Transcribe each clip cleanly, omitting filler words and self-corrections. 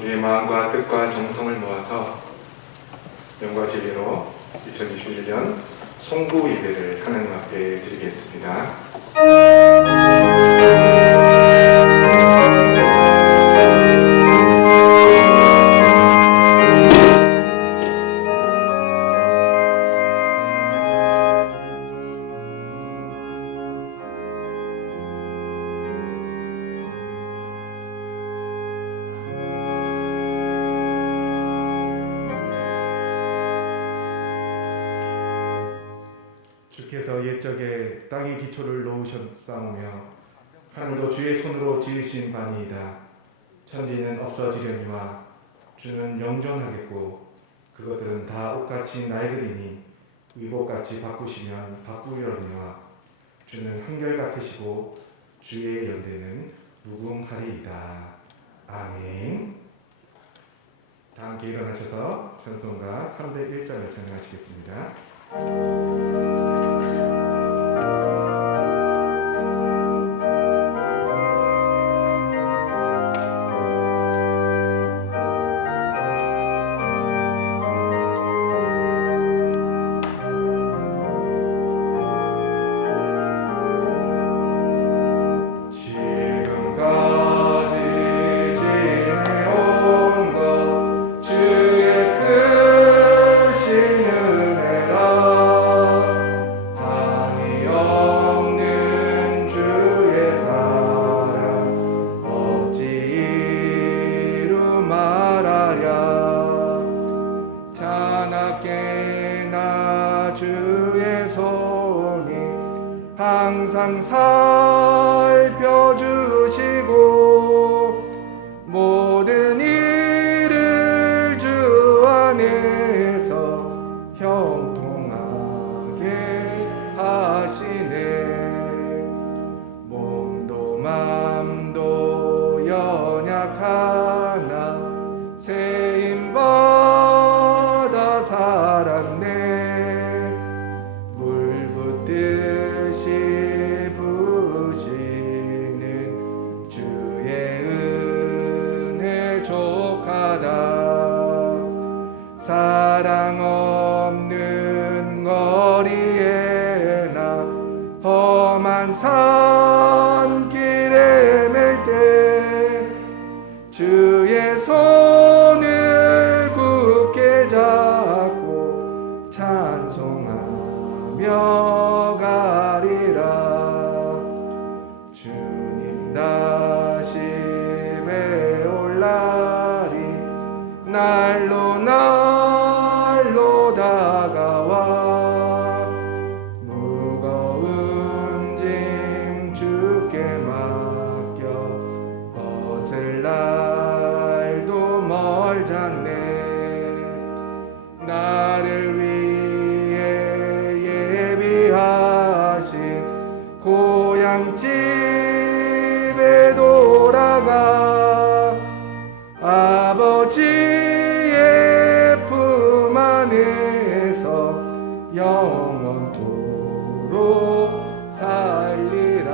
우리의 마음과 뜻과 정성을 모아서 영과 진리로 2021년 송구 예배를 하나님 앞에 드리겠습니다. 주께서 옛적에 땅의 기초를 놓으셨사오며 하늘도 주의 손으로 지으신 바니이다. 천지는 없어지려니와 주는 영존하겠고 그것들은 다 옷같이 낡으리니 의복같이 바꾸시면 바꾸려니와 주는 한결같으시고 주의 연대는 무궁하리이다. 아멘. 다 함께 일어나셔서 찬송가 301장을 찬양하시겠습니다. 항상 살펴주시고 모든 일을 주 안에서 형통하게 하시네. 몸도 맘도 연약하나 세임받아 살았네. 사랑 없는 거리에 나 험한 산길에 맬 때 주의 손을 굳게 잡고 찬송하며 가리라. 주님 다시 배올 날이 날로 다가와 무거운 짐 주께 맡겨 벗을 날도 멀잖네. 나를 위해 예비하신 고향집에 돌아가 아버지의 품 안에서 영원토록 살리라.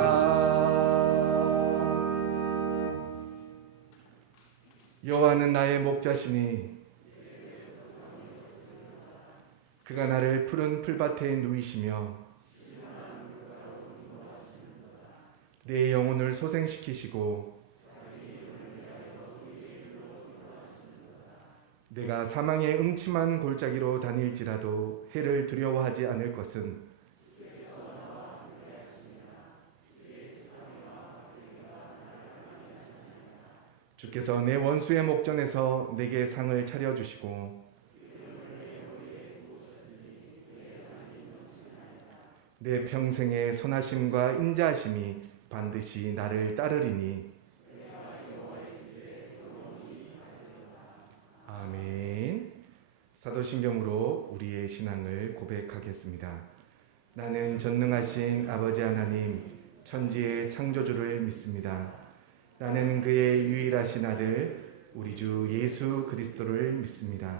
여호와는 나의 목자시니 그가 나를 푸른 풀밭에 누이시며 내 영혼을 소생시키시고 내가 사망의 음침한 골짜기로 다닐지라도 해를 두려워하지 않을 것은 주께서 내 원수의 목전에서 내게 상을 차려주시고 내 평생의 선하심과 인자하심이 반드시 나를 따르리니 아멘. 사도신경으로 우리의 신앙을 고백하겠습니다. 나는 전능하신 아버지 하나님 천지의 창조주를 믿습니다. 나는 그의 유일하신 아들 우리 주 예수 그리스도를 믿습니다.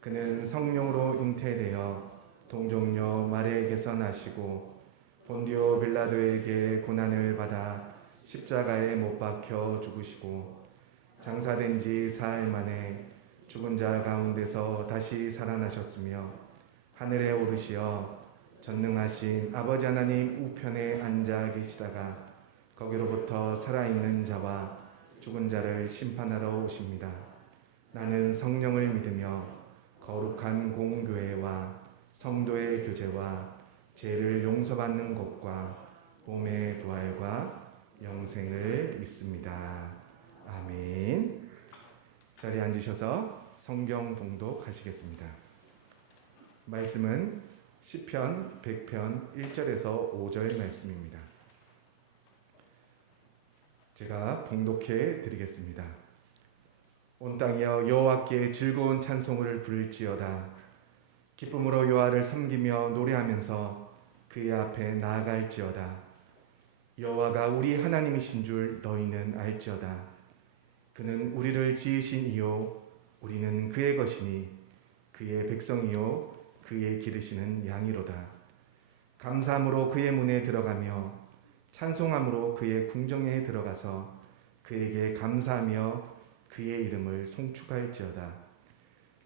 그는 성령으로 잉태되어 동정녀 마리아에게서 나시고 본디오 빌라도에게 고난을 받아 십자가에 못 박혀 죽으시고 장사된 지 사흘 만에 죽은 자 가운데서 다시 살아나셨으며 하늘에 오르시어 전능하신 아버지 하나님 우편에 앉아 계시다가 거기로부터 살아있는 자와 죽은 자를 심판하러 오십니다. 나는 성령을 믿으며 거룩한 공교회와 성도의 교제와 죄를 용서받는 것과 몸의 부활과 영생을 믿습니다. 아멘. 자리에 앉으셔서 성경 봉독하시겠습니다. 말씀은 시편 100편 1절에서 5절 말씀입니다. 제가 봉독해 드리겠습니다. 온 땅이여 여호와께 즐거운 찬송을 부를지어다. 기쁨으로 여호와를 섬기며 노래하면서 그의 앞에 나아갈지어다. 여호와가 우리 하나님이신 줄 너희는 알지어다. 그는 우리를 지으신 이요 우리는 그의 것이니 그의 백성이요 그의 기르시는 양이로다. 감사함으로 그의 문에 들어가며 찬송함으로 그의 궁정에 들어가서 그에게 감사하며 그의 이름을 송축할지어다.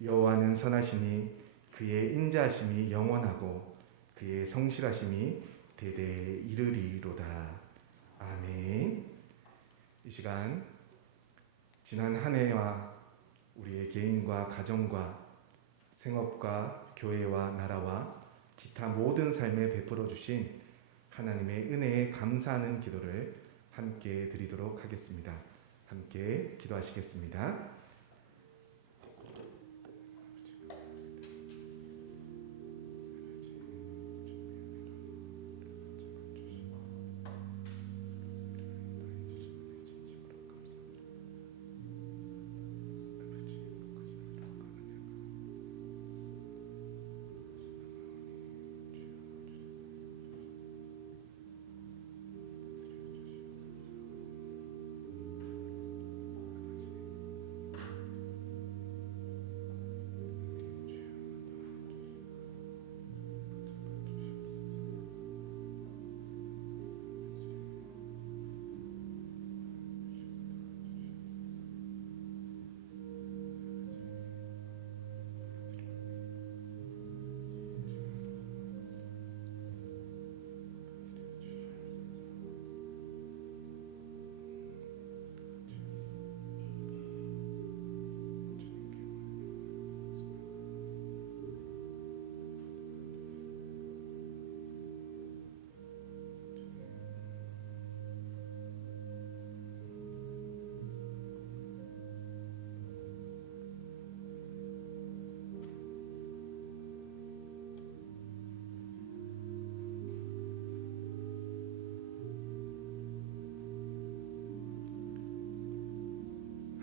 여호와는 선하시니 그의 인자하심이 영원하고 그의 성실하심이 대대에 이르리로다. 아멘. 이 시간 지난 한 해와 우리의 개인과 가정과 생업과 교회와 나라와 기타 모든 삶에 베풀어 주신 하나님의 은혜에 감사하는 기도를 함께 드리도록 하겠습니다. 함께 기도하시겠습니다.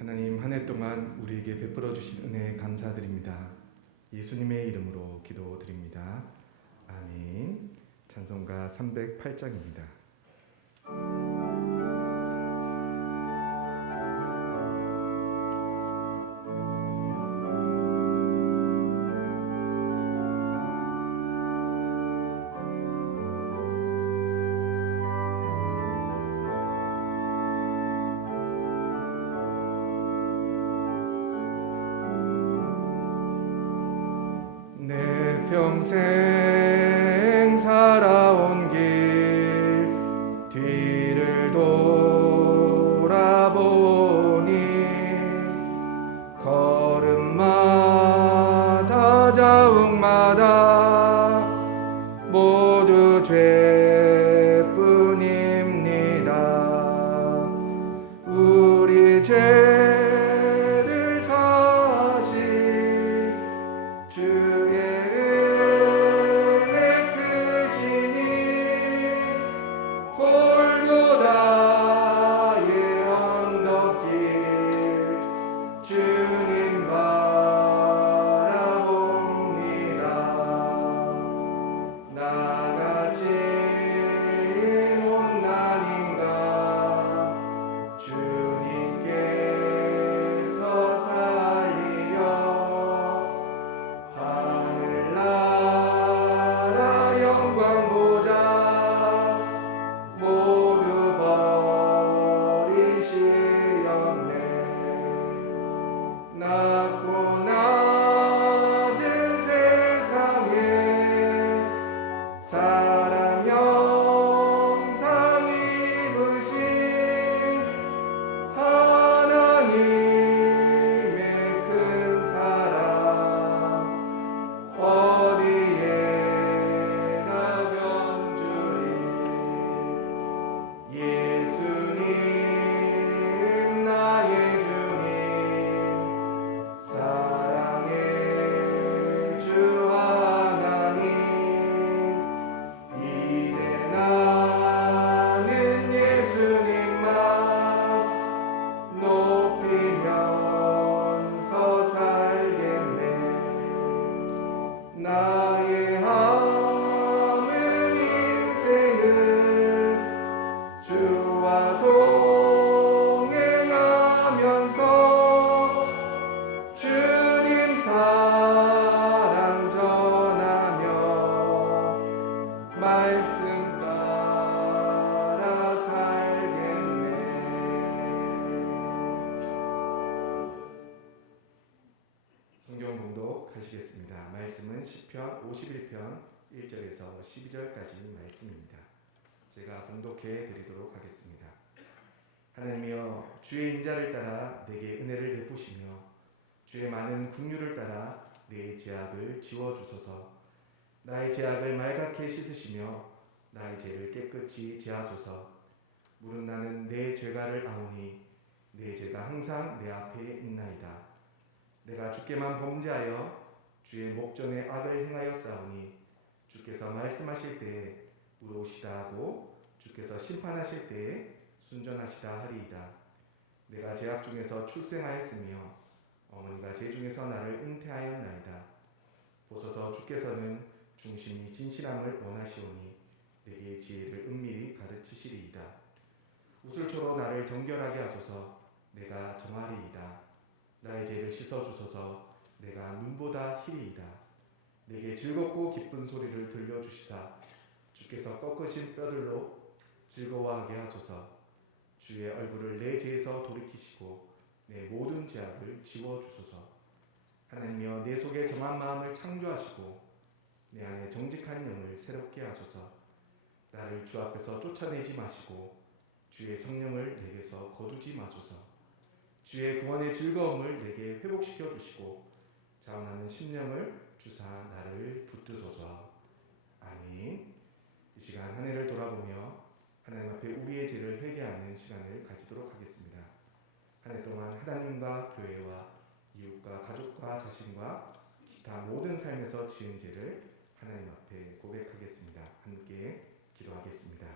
하나님, 한 해 동안 우리에게 베풀어 주신 은혜에 감사드립니다. 예수님의 이름으로 기도드립니다. 아멘. 찬송가 308장입니다. 평생 살아온 길 뒤를 돌아보니 걸음마다 자욱마다 모두 죄뿐입니다. 우리 죄를 사실 주의 시편 51편 1절에서 12절까지 말씀입니다. 제가 봉독해 드리도록 하겠습니다. 하나님이여, 주의 인자를 따라 내게 은혜를 베푸시며 주의 많은 긍휼을 따라 내 죄악을 지워주소서. 나의 죄악을 말갛게 씻으시며 나의 죄를 깨끗이 제하소서. 물은 나는 내 죄가를 아오니 내 죄가 항상 내 앞에 있나이다. 내가 주께만 범죄하여 주의 목전에 악을 행하였사오니 주께서 말씀하실 때에 의로우시다 하고 주께서 심판하실 때에 순전하시다 하리이다. 내가 죄악 중에서 출생하였으며 어머니가 죄 중에서 나를 잉태하였나이다. 보소서, 주께서는 중심이 진실함을 원하시오니 내게 지혜를 은밀히 가르치시리이다. 우슬초로 나를 정결하게 하소서. 내가 정하리이다. 나의 죄를 씻어주소서. 내가 눈보다 희리이다. 내게 즐겁고 기쁜 소리를 들려주시사 주께서 꺾으신 뼈들로 즐거워하게 하소서. 주의 얼굴을 내 죄에서 돌이키시고 내 모든 죄악을 지워주소서. 하나님이여, 내 속에 정한 마음을 창조하시고 내 안에 정직한 영을 새롭게 하소서. 나를 주 앞에서 쫓아내지 마시고 주의 성령을 내게서 거두지 마소서. 주의 구원의 즐거움을 내게 회복시켜 주시고 자원하는 심령을 주사 나를 붙드소서. 아멘. 이 시간 한 해를 돌아보며 하나님 앞에 우리의 죄를 회개하는 시간을 가지도록 하겠습니다. 한 해 동안 하나님과 교회와 이웃과 가족과 자신과 기타 모든 삶에서 지은 죄를 하나님 앞에 고백하겠습니다. 함께 기도하겠습니다.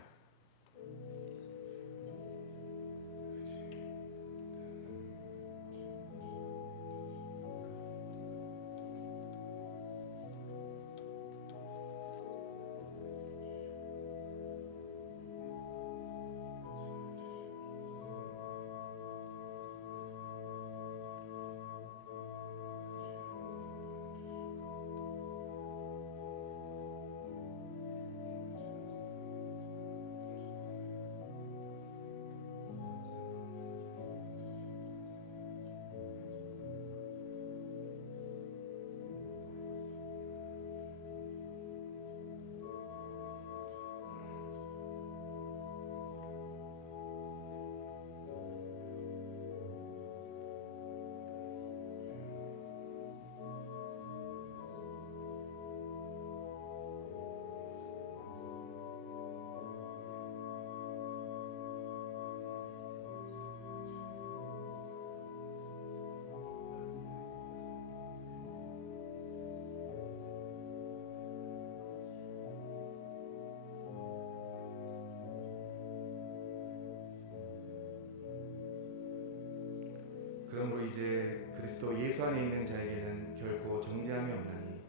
그러므로 이제 그리스도 예수 안에 있는 자에게는 결코 정죄함이 없나니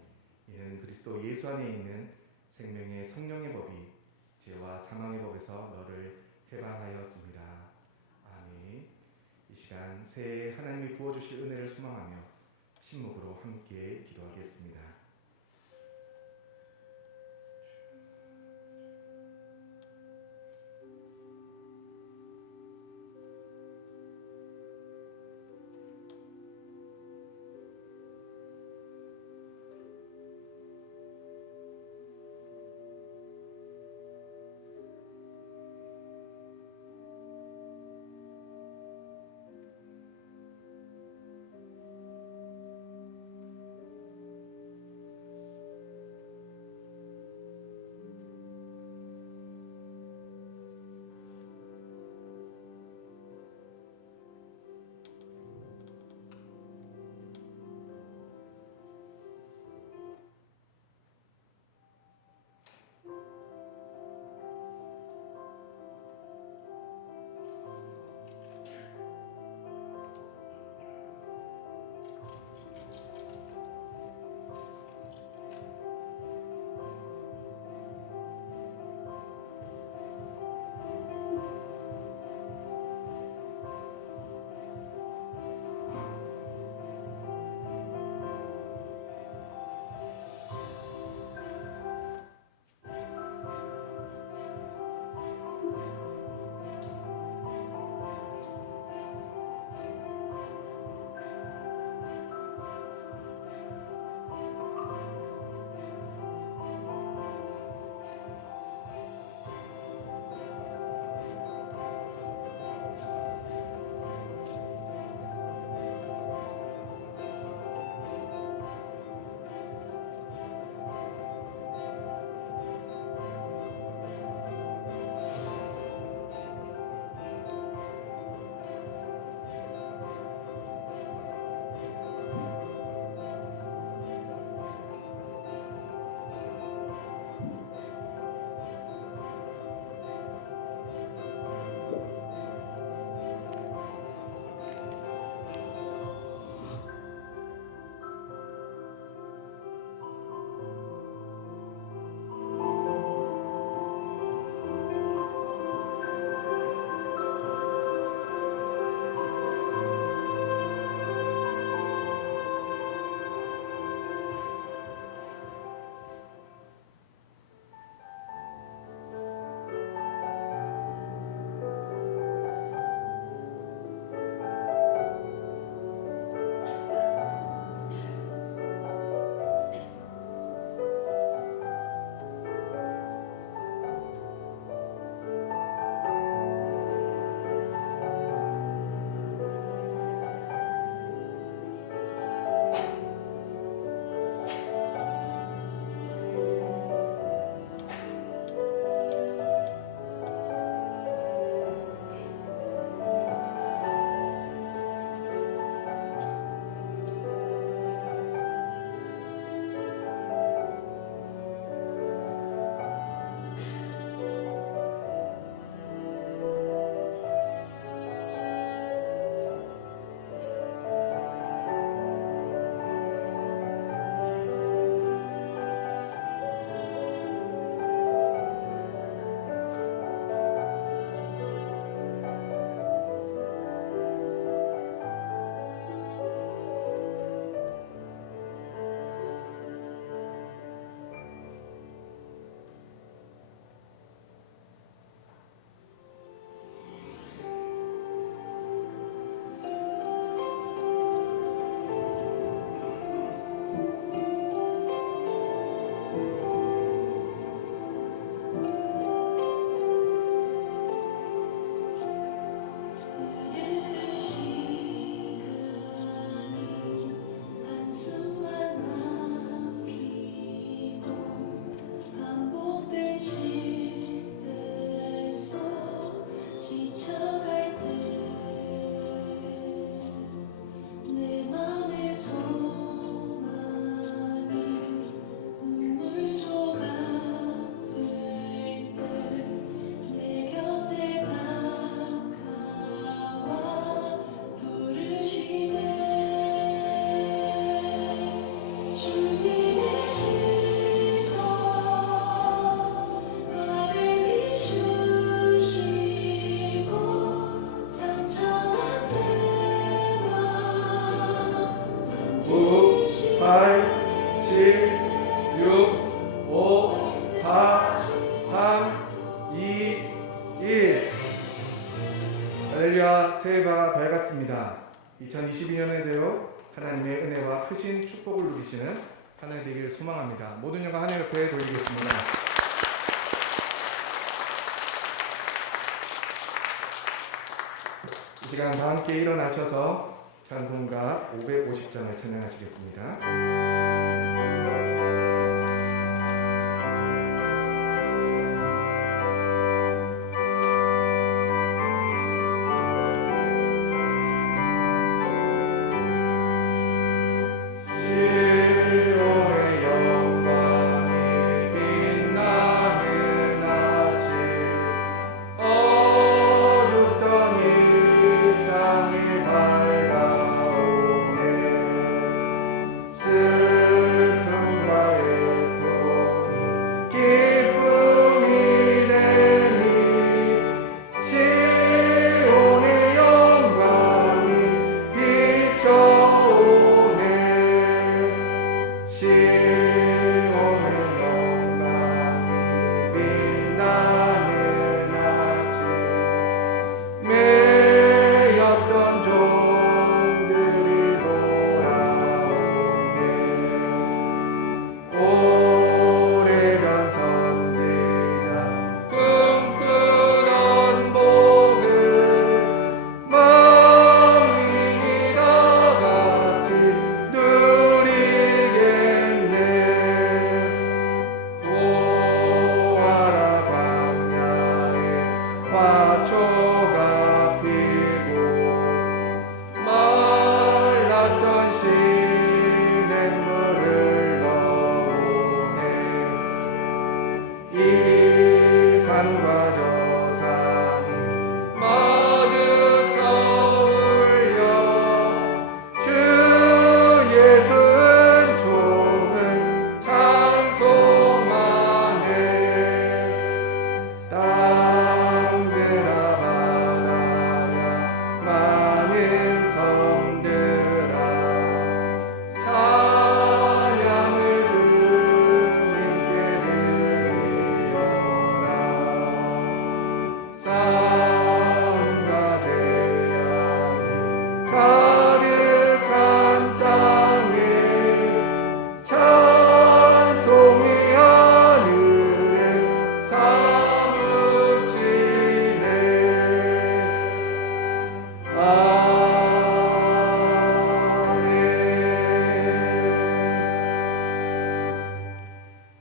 이는 그리스도 예수 안에 있는 생명의 성령의 법이 죄와 사망의 법에서 너를 해방하였습니다. 아멘. 이 시간 새해 하나님이 부어주실 은혜를 소망하며 침묵으로 함께 기도하겠습니다. 할렐루야, 새해가 밝았습니다. 2022년에도요 하나님의 은혜와 크신 축복을 누리시는 한 해 되기를 소망합니다. 모든 영광 하나님 옆에 돌리겠습니다. 이 시간 다 함께 일어나셔서 찬송가 550장을 찬양하시겠습니다.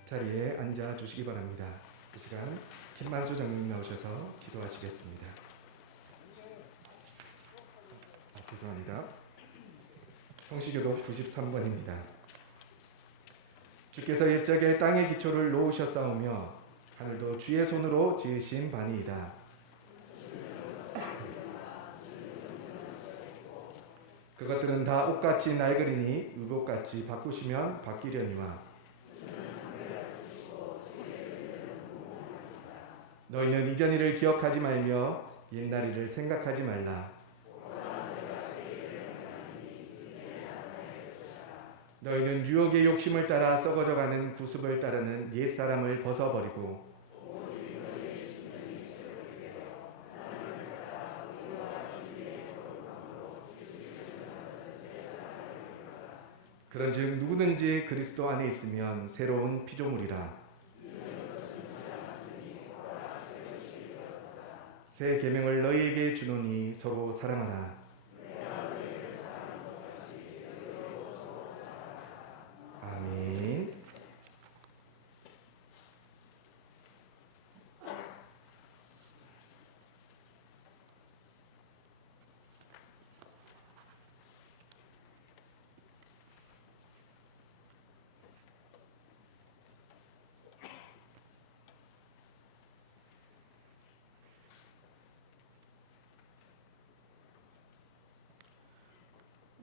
자리에 앉아 주시기 바랍니다. 이 시간 김만수 장님 나오셔서 기도하시겠습니다. 죄송합니다. 성시교독 93번입니다. 주께서 옛적에 땅의 기초를 놓으셨사오며 하늘도 주의 손으로 지으신 바니이다. 그것들은 다 옷같이 낡으리니 의복같이 바꾸시면 바뀌려니와 너희는 이전 일을 기억하지 말며 옛날 일을 생각하지 말라. 너희는 유혹의 욕심을 따라 썩어져가는 구습을 따르는 옛사람을 벗어버리고 그런즉 누구든지 그리스도 안에 있으면 새로운 피조물이라. 새 계명을 너희에게 주노니 서로 사랑하라. 아멘.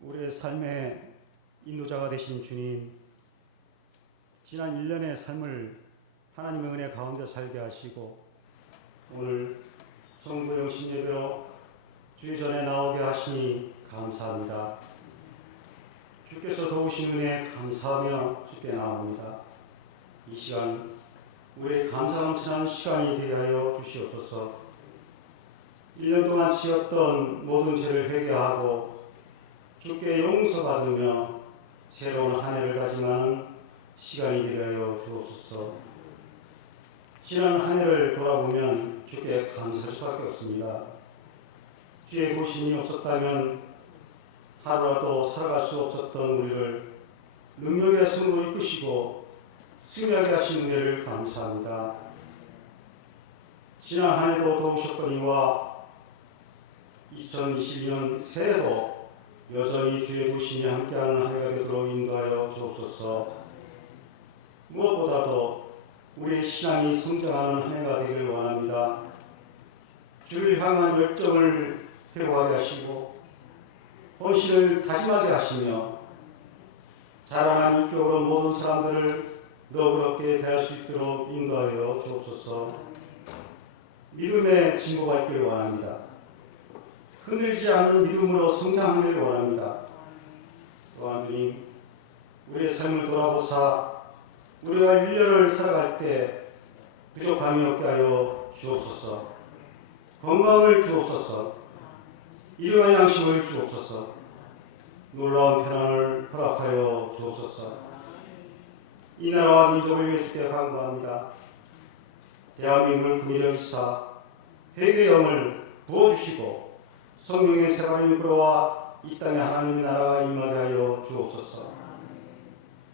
우리의 삶의 인도자가 되신 주님, 지난 1년의 삶을 하나님의 은혜 가운데 살게 하시고 오늘 성도 영신 예배로 주의 전에 나오게 하시니 감사합니다. 주께서 도우신 은혜 감사하며 주께 나옵니다. 이 시간 우리의 감사 넘치는 시간이 되게 하여 주시옵소서. 1년 동안 지었던 모든 죄를 회개하고 주께 용서받으며 새로운 한 해를 다짐하는 시간이 되게 하여 주옵소서. 지난 한 해를 돌아보면 주께 감사할 수밖에 없습니다. 주의 도심이 없었다면 하루라도 살아갈 수 없었던 우리를 능력의 손으로 이끄시고 승리하게 하신 은혜를 감사합니다. 지난 한 해도 도우셨거니와 2022년 새해도 여전히 주의 도심이 함께하는 한 해가 되도록 인도하여 주옵소서. 무엇보다도 우리의 신앙이 성장하는 한 해가 되기를 원합니다. 주를 향한 열정을 회복하게 하시고 헌신을 다짐하게 하시며 자라난 인격으로 모든 사람들을 너그럽게 대할 수 있도록 인도하여 주옵소서. 믿음의 진보가 있기를 원합니다. 흔들지 않는 믿음으로 성장하기를 원합니다. 또한 주님, 우리의 삶을 돌아보사 우리가 1년을 살아갈 때 부족함이 없게 하여 주옵소서. 건강을 주옵소서. 일용할 양식을 주옵소서. 놀라운 평안을 허락하여 주옵소서. 이 나라와 민족을 위해 주께 간구합니다. 대한민국을 군인에 여기사 회개의 영을 부어주시고 성령의 새바람이 불어와 이 땅에 하나님의 나라가 임하게 하여 주옵소서.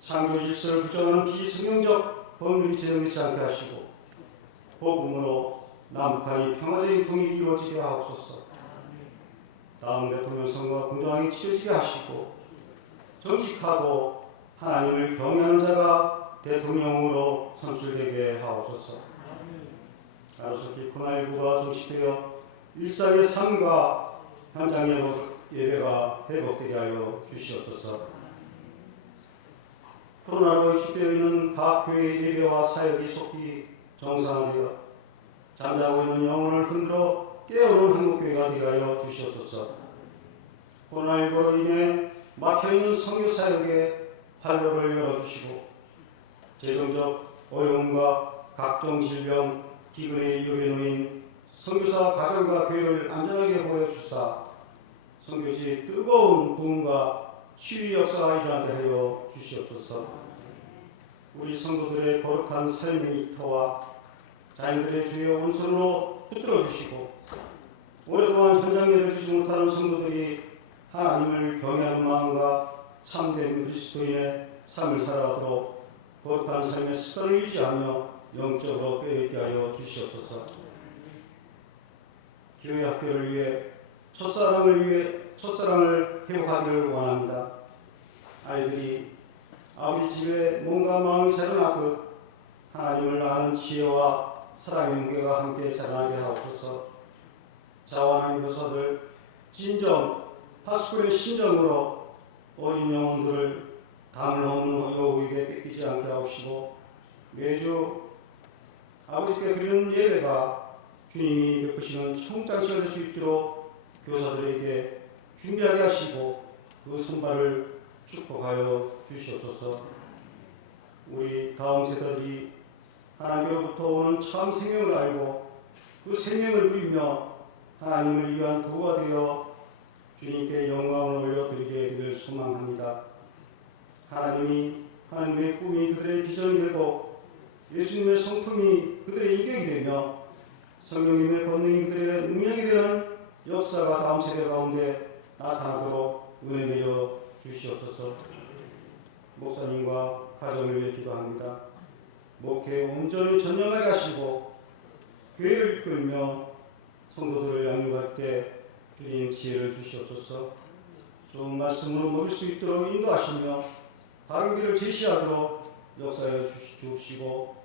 창조 질서를 부정하는 비성경적 법률이 제정되지 않게 하시고 복음으로 남북한이 평화적인 통일이 이루어지게 하옵소서. 다음 대통령 선거가 공정하게 치러지게 하시고 정직하고 하나님을 경외하는 자가 대통령으로 선출되게 하옵소서. 가로수길 코로나19가 종식되어 일상의 삶과 현장 예배가 회복되게 하여 주시옵소서. 코로나로 위축되어 있는 각 교회 예배와 사역이 속히 정상화되어 잠자고 있는 영혼을 흔들어 깨어오는 한국교회가 되게 하여 주시옵소서. 코로나19로 인해 막혀있는 선교사역에 활로를 열어주시고 재정적 어려움과 각종 질병, 기근의 위협에 놓인 선교사 가정과 교회를 안전하게 보여주사 선교지의 뜨거운 부흥과 치유 역사가 일어나게 하여 주시옵소서. 우리 성도들의 거룩한 삶의 터와 자녀들의 주의 온손으로 붙들어 주시고 오랫동안 현장 예배를 주지 못하는 성도들이 하나님을 경외하는 마음과 참된 그리스도인의 삶을 살아가도록 거룩한 삶의 습관을 유지하며 영적으로 깨어있게 하여 주시옵소서. 교회 학교를 위해 첫사랑을 회복하기를 원합니다. 아이들이 아버지 집에 몸과 마음이 자라나듯 하나님을 아는 지혜와 사랑의 무게가 함께 자라나게 하옵소서. 자원한 교사들 진정 하스쿨의 신정으로 어린 영혼들을 담을 없는 여우에게 뺏기지 않게 하옵시고 매주 아버지께 드리는 예배가 주님이 베푸시는 성장시가 될 수 있도록 교사들에게 준비하게 하시고 그 선발을 축복하여 주시옵소서. 우리 다음 세대들이 하나님으로부터 오는 참 생명을 알고 그 생명을 누리며 하나님을 위한 도구가 되어 주님께 영광을 올려드리게 되길 소망합니다. 하나님의 꿈이 그들의 비전이 되고 예수님의 성품이 그들의 인격이 되며 성령님의 권능이 그들의 능력이 되는 역사가 다음 세대 가운데 나타나도록 은혜 내려 주시옵소서. 목사님과 가정을 위해 기도합니다. 목회에 온전히 전념하게 하시고 교회를 이끌며 성도들을 양육할 때 주님 지혜를 주시옵소서. 좋은 말씀으로 먹일 수 있도록 인도하시며 바른 길을 제시하도록 역사해 주시고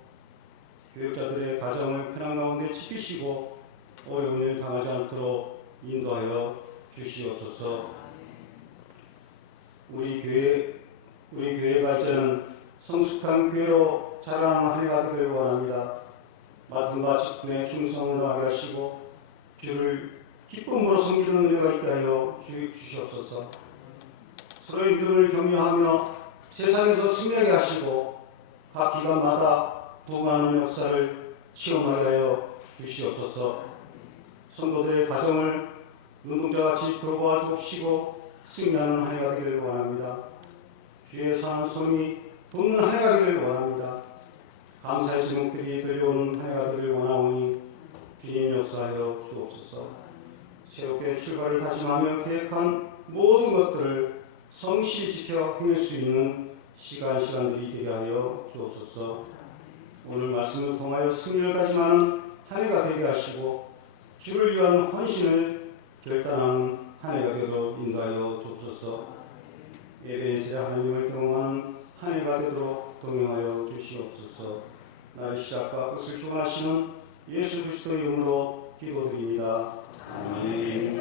교육자들의 가정을 편안 가운데 지키시고 어려운 일 당하지 않도록 인도하여 주시옵소서. 우리 교회가 이제는 성숙한 교회로 자라나는 한 해가 되기를 원합니다. 맡은 바 직분에 충성을 다하게 하시고 주를 기쁨으로 섬기는 은혜가 있게 하여 주시옵소서. 서로의 믿음을 격려하며 세상에서 승리하게 하시고 각 기관마다 부흥하는 역사를 체험하게 하여 주시옵소서. 성도들의 가정을 눈동자같이 돌보아 주옵시고 승리하는 한 해가 되기를 원합니다. 주의 선한 손이 돕는 한 해가 되기를 원합니다. 감사의 제목들이 들려오는 한 해가 되기를 원하오니 주님 역사하여 주옵소서. 새롭게 출발을 다짐하며 계획한 모든 것들을 성실히 지켜 행할 수 있는 시간들이 되게 하여 주옵소서. 오늘 말씀을 통하여 승리를 다짐하는 한 해가 되게 하시고 주를 위한 헌신을 결단하는 한 해가 되도록 인도하여 주옵소서. 예배에서 하나님을 경험하는 한 해가 되도록 동행하여 주시옵소서. 나의 시작과 끝을 주관하시는 예수 그리스도의 이름으로 기도드립니다. 아멘.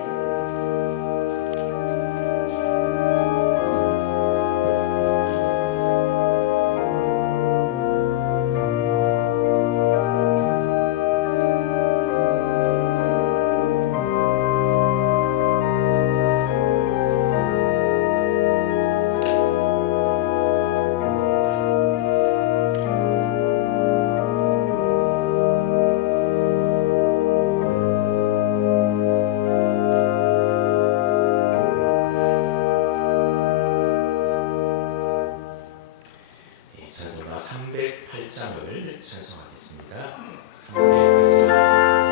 찬송가 308장을 찬송하겠습니다. 308장.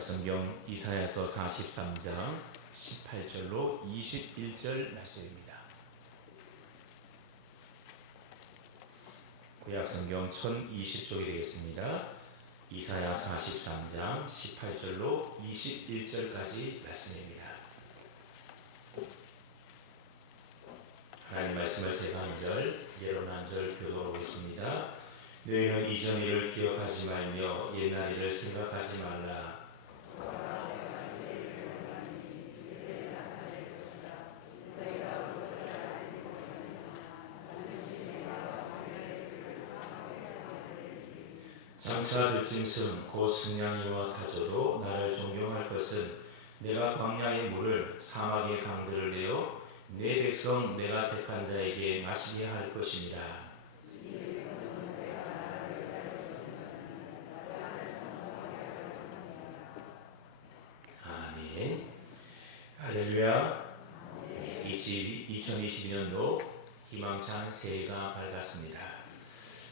구약성경 이사야서 43장 18절로 21절 말씀입니다. 구약성경 1020쪽이 되겠습니다. 이사야 43장 18절로 21절까지 말씀입니다. 하나님 말씀을 제가 한 절, 예로는 한 절 교도로 보겠습니다. 너희는 이전 일을 기억하지 말며 옛날 일을 생각하지 말라. 장차 들짐승 곧 승냥이와 타조도 나를 존경할 것은 내가 광야의 물을 사막의 강들을 내어 내 백성 내가 택한 자에게 마시게 할 것이니라. 아멘. 할렐루야. 2022년도 희망찬 새해가 밝았습니다.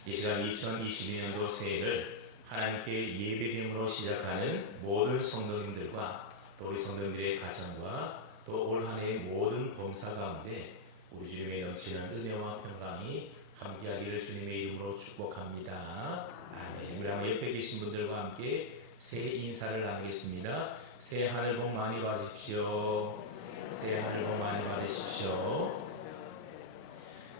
이 시간 2022년도 새해를 하나님께 예배됨으로 시작하는 모든 성도님들과 또 우리 성도님들의 가정과 또 올 한 해의 모든 범사 가운데 우리 주님의 넘치는 은혜와 평강이 함께하기를 주님의 이름으로 축복합니다. 아멘. 우리 한번 옆에 계신 분들과 함께 새해 인사를 나누겠습니다. 새해 하늘 복 많이 받으십시오. 새해 하늘 복 많이 받으십시오.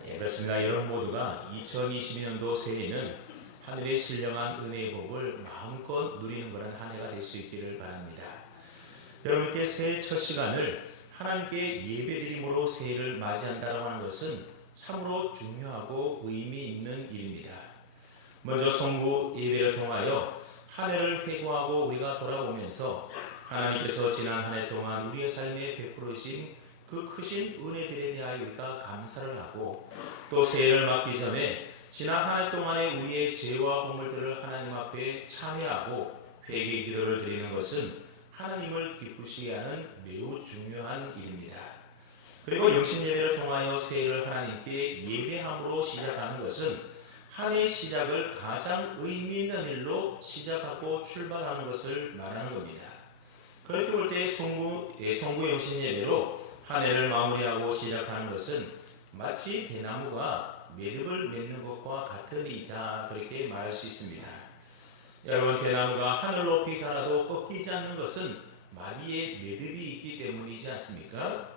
예, 그렇습니다. 여러분 모두가 2022년도 새해에는 하늘의 신령한 은혜의 복을 마음껏 누리는 그런 한 해가 될 수 있기를 바랍니다. 여러분께 새해 첫 시간을 하나님께 예배드림으로 새해를 맞이한다고 하는 것은 참으로 중요하고 의미 있는 일입니다. 먼저 성부 예배를 통하여 한 해를 회고하고 우리가 돌아보면서 하나님께서 지난 한 해 동안 우리의 삶에 베풀으신 그 크신 은혜들에 대하여 우리가 감사를 하고 또 새해를 맞기 전에 지난 한 해 동안의 우리의 죄와 허물들을 하나님 앞에 참여하고 회개 기도를 드리는 것은 하나님을 기쁘시게 하는 매우 중요한 일입니다. 그리고 영신 예배를 통하여 새해를 하나님께 예배함으로 시작하는 것은 한 해의 시작을 가장 의미 있는 일로 시작하고 출발하는 것을 말하는 겁니다. 그렇게 볼 때 성부 영신 예배로 한 해를 마무리하고 시작하는 것은 마치 대나무가 매듭을 맺는 것과 같은 일이다, 그렇게 말할 수 있습니다. 여러분, 대나무가 하늘 높이 자라도 꺾이지 않는 것은 마디에 매듭이 있기 때문이지 않습니까?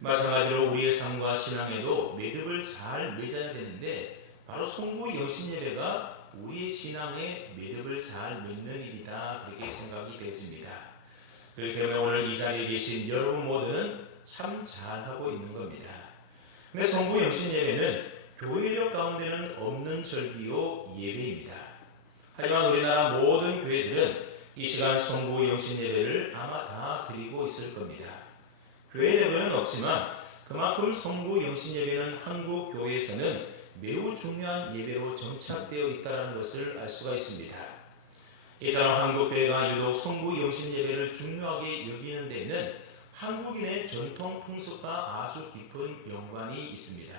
마찬가지로 우리의 삶과 신앙에도 매듭을 잘 맺어야 되는데 바로 성부 영신 예배가 우리의 신앙에 매듭을 잘 맺는 일이다, 그렇게 생각이 되어집니다. 그렇기 때문에 오늘 이 자리에 계신 여러분 모두는 참 잘하고 있는 겁니다. 근데 성부 영신 예배는 교회력 가운데는 없는 절기요 예배입니다. 하지만 우리나라 모든 교회들은 이 시간 성부 영신 예배를 아마 다 드리고 있을 겁니다. 교회 레벨은 없지만 그만큼 성부 영신 예배는 한국 교회에서는 매우 중요한 예배로 정착되어 있다는 것을 알 수가 있습니다. 이처럼 한국 교회가 유독 성부 영신 예배를 중요하게 여기는 데에는 한국인의 전통 풍습과 아주 깊은 연관이 있습니다.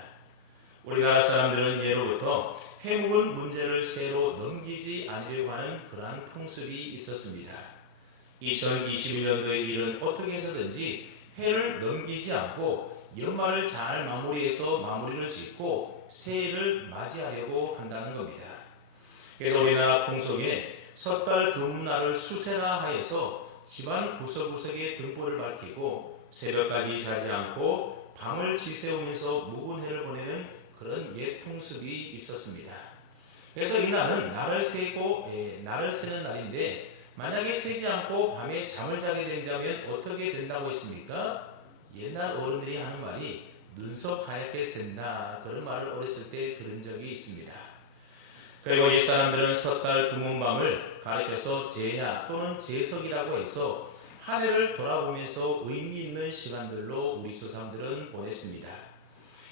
우리나라 사람들은 예로부터 해묵은 문제를 새로 넘기지 않으려고 하는 그러한 풍습이 있었습니다. 2021년도의 일은 어떻게 해서든지 해를 넘기지 않고 연말을 잘 마무리해서 마무리를 짓고 새해를 맞이하려고 한다는 겁니다. 그래서 우리나라 풍속에 섣달 금음날을 수세나 하여서 집안 구석구석에 등불을 밝히고 새벽까지 자지 않고 밤을 지새우면서 묵은 해를 보내는 그런 옛 풍습이 있었습니다. 그래서 이날은 날을 세는 날인데 만약에 세지 않고 밤에 잠을 자게 된다면 어떻게 된다고 했습니까? 옛날 어른들이 하는 말이 눈썹 하얗게 샌다, 그런 말을 어렸을 때 들은 적이 있습니다. 그리고 옛사람들은 섣달 금음밤을 가리켜서 제야 또는 제석이라고 해서 한 해를 돌아보면서 의미 있는 시간들로 우리 조상들은 보냈습니다.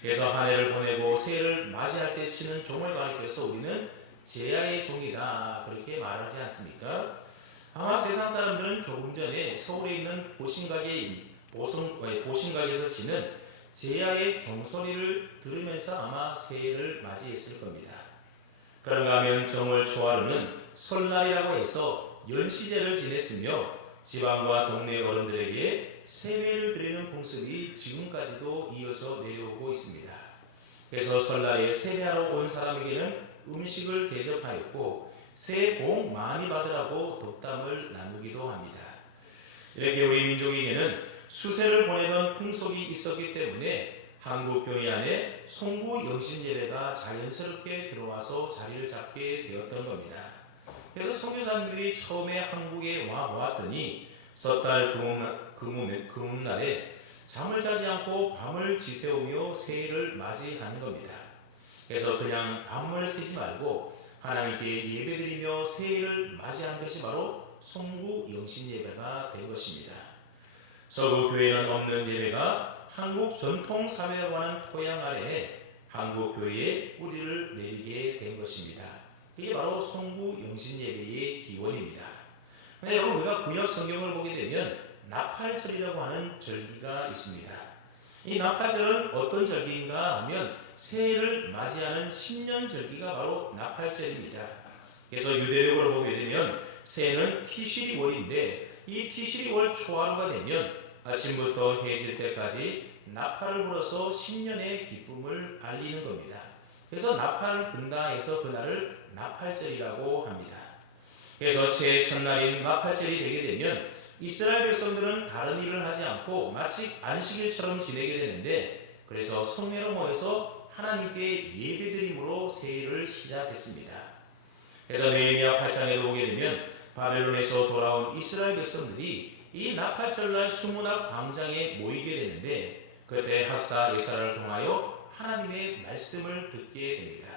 그래서 한 해를 보내고 새해를 맞이할 때 치는 종을 가리켜서 우리는 제야의 종이다, 그렇게 말하지 않습니까? 아마 세상 사람들은 조금 전에 서울에 있는 보신각에서 치는 제야의 종소리를 들으면서 아마 새해를 맞이했을 겁니다. 그런가 하면 정월 초하루는 설날이라고 해서 연시제를 지냈으며 지방과 동네 어른들에게 세배를 드리는 풍습이 지금까지도 이어져 내려오고 있습니다. 그래서 설날에 세배하러 온 사람에게는 음식을 대접하였고 새해 복 많이 받으라고 덕담을 나누기도 합니다. 이렇게 우리 민족에게는 수세를 보내던 풍속이 있었기 때문에 한국 교회 안에 성부 영신 예배가 자연스럽게 들어와서 자리를 잡게 되었던 겁니다. 그래서 선교사님들이 처음에 한국에 와보았더니 섣달 금음날에 잠을 자지 않고 밤을 지새우며 새해를 맞이하는 겁니다. 그래서 그냥 밤을 새지 말고 하나님께 예배드리며 새해를 맞이한 것이 바로 송구 영신 예배가 된 것입니다. 서구 교회는 없는 예배가 한국 전통 사회라고 하는 토양 아래에 한국 교회의 뿌리를 내리게 된 것입니다. 이게 바로 송구 영신 예배의 기원입니다. 근데 여러분, 우리가 구약 성경을 보게 되면 나팔절이라고 하는 절기가 있습니다. 이 나팔절은 어떤 절기인가 하면 새해를 맞이하는 신년절기가 바로 나팔절입니다. 그래서 유대력으로 보게 되면 새해는 티시리월인데 이 티시리월 초하루가 되면 아침부터 해질 때까지 나팔을 불어서 신년의 기쁨을 알리는 겁니다. 그래서 나팔 분다 해서 그날을 나팔절이라고 합니다. 그래서 새해 첫날인 나팔절이 되게 되면 이스라엘 백성들은 다른 일을 하지 않고 마치 안식일처럼 지내게 되는데, 그래서 성회로 모여서 하나님께 예배드림으로 새해를 시작했습니다. 그래서 느헤미야 8장에 보게 되면 바벨론에서 돌아온 이스라엘 백성들이 이 나팔절날 수문학 광장에 모이게 되는데, 그때 학사 예사를 통하여 하나님의 말씀을 듣게 됩니다.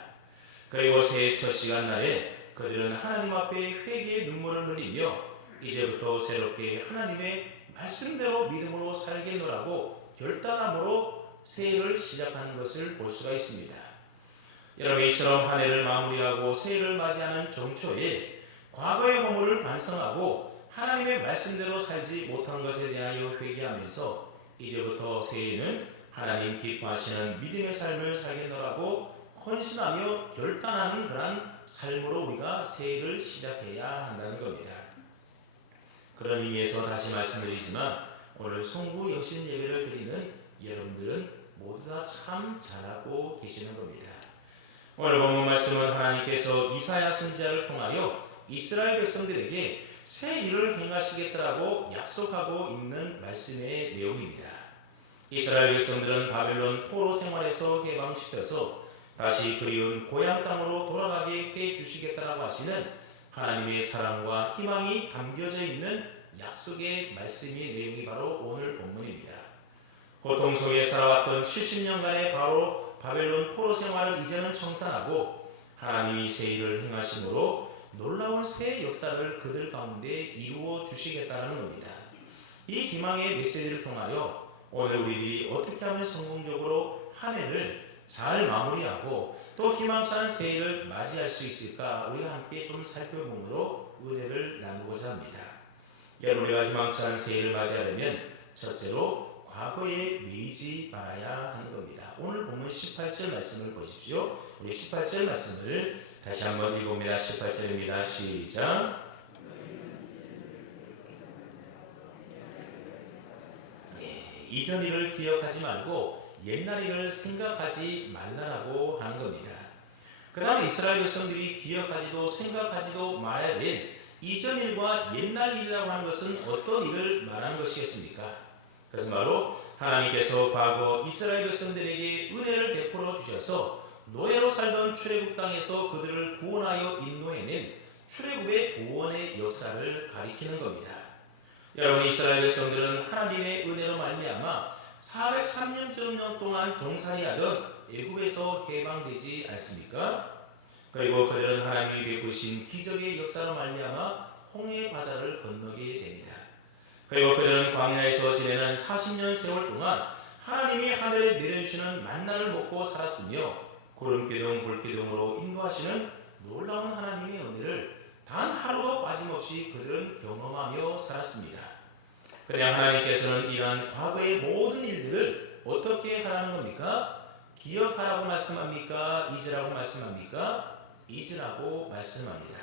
그리고 새해 첫 시간 날에 그들은 하나님 앞에 회개의 눈물을 흘리며 이제부터 새롭게 하나님의 말씀대로 믿음으로 살겠노라고 결단함으로 새해를 시작하는 것을 볼 수가 있습니다. 여러분, 이처럼 한 해를 마무리하고 새해를 맞이하는 정초에 과거의 허물을 반성하고 하나님의 말씀대로 살지 못한 것에 대하여 회개하면서 이제부터 새해에는 하나님 기뻐하시는 믿음의 삶을 살겠노라고 헌신하며 결단하는 그러한 삶으로 우리가 새해를 시작해야 한다는 겁니다. 그런 의미에서 다시 말씀드리지만 오늘 송구 영신 예배를 드리는 여러분들은 모두 다 참 잘하고 계시는 겁니다. 오늘 본문 말씀은 하나님께서 이사야 선지자를 통하여 이스라엘 백성들에게 새 일을 행하시겠다라고 약속하고 있는 말씀의 내용입니다. 이스라엘 백성들은 바벨론 포로 생활에서 해방시켜서 다시 그리운 고향 땅으로 돌아가게 해 주시겠다라고 하시는 하나님의 사랑과 희망이 담겨져 있는 약속의 말씀의 내용이 바로 오늘 본문입니다. 고통 속에 살아왔던 70년간의 바로 바벨론 포로 생활을 이제는 청산하고 하나님이 새 일을 행하심으로 놀라운 새 역사를 그들 가운데 이루어 주시겠다는 겁니다. 이 희망의 메시지를 통하여 오늘 우리들이 어떻게 하면 성공적으로 한 해를 잘 마무리하고 또 희망찬 새해를 맞이할 수 있을까, 우리가 함께 좀 살펴보므로 은혜를 나누고자 합니다. 여러분, 우리가 희망찬 새해를 맞이하려면 첫째로 과거에 매이지 말아야 하는 겁니다. 오늘 본문 18절 말씀을 보십시오. 우리 18절 말씀을 다시 한번 읽어봅니다. 18절입니다. 시작. 이전 일을 기억하지 말고 옛날 일을 생각하지 말라라고 하는 겁니다. 그 다음에 이스라엘 백성들이 기억하지도 생각하지도 말아야 될 이전 일과 옛날 일이라고 하는 것은 어떤 일을 말하는 것이겠습니까? 그것은 바로 하나님께서 과거 이스라엘 백성들에게 은혜를 베풀어 주셔서 노예로 살던 출애굽 땅에서 그들을 구원하여 인도해낸 출애굽의 구원의 역사를 가리키는 겁니다. 여러분, 이스라엘 백성들은 하나님의 은혜로 말미암아 403년 동안 종살이하던 애굽에서 해방되지 않습니까? 그리고 그들은 하나님이 베푸신 기적의 역사로 말미암아 홍해 바다를 건너게 됩니다. 그리고 그들은 광야에서 지내는 40년 세월 동안 하나님이 하늘에 내려주시는 만나를 먹고 살았으며 구름기둥 불기둥으로 인도하시는 놀라운 하나님의 은혜를 단 하루도 빠짐없이 그들은 경험하며 살았습니다. 그냥 하나님께서는 이러한 과거의 모든 일들을 어떻게 하라는 겁니까? 기억하라고 말씀합니까? 잊으라고 말씀합니까? 잊으라고 말씀합니다.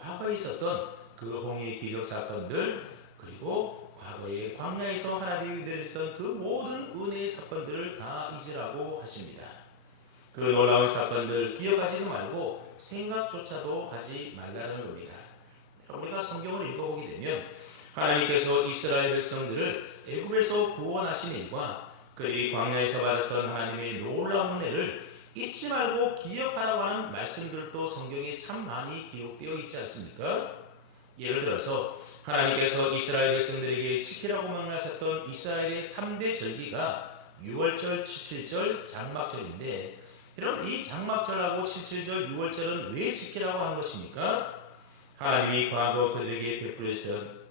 과거에 있었던 그 홍해 기적 사건들, 그리고 과거에 광야에서 하나님이 내려주셨던 그 모든 은혜의 사건들을 다 잊으라고 하십니다. 그 놀라운 사건들 기억하지도 말고 생각조차도 하지 말라는 겁니다. 우리가 성경을 읽어보게 되면 하나님께서 이스라엘 백성들을 애굽에서 구원하신 일과 그들이 광야에서 받았던 하나님의 놀라운 은혜를 잊지 말고 기억하라고 하는 말씀들도 성경에 참 많이 기록되어 있지 않습니까? 예를 들어서 하나님께서 이스라엘 백성들에게 지키라고 명하셨던 이스라엘의 3대 절기가 6월절, 7절, 장막절인데 여러분, 이 장막절하고 77절, 6월절은 왜 지키라고 한 것입니까? 하나님이 과거 그들에게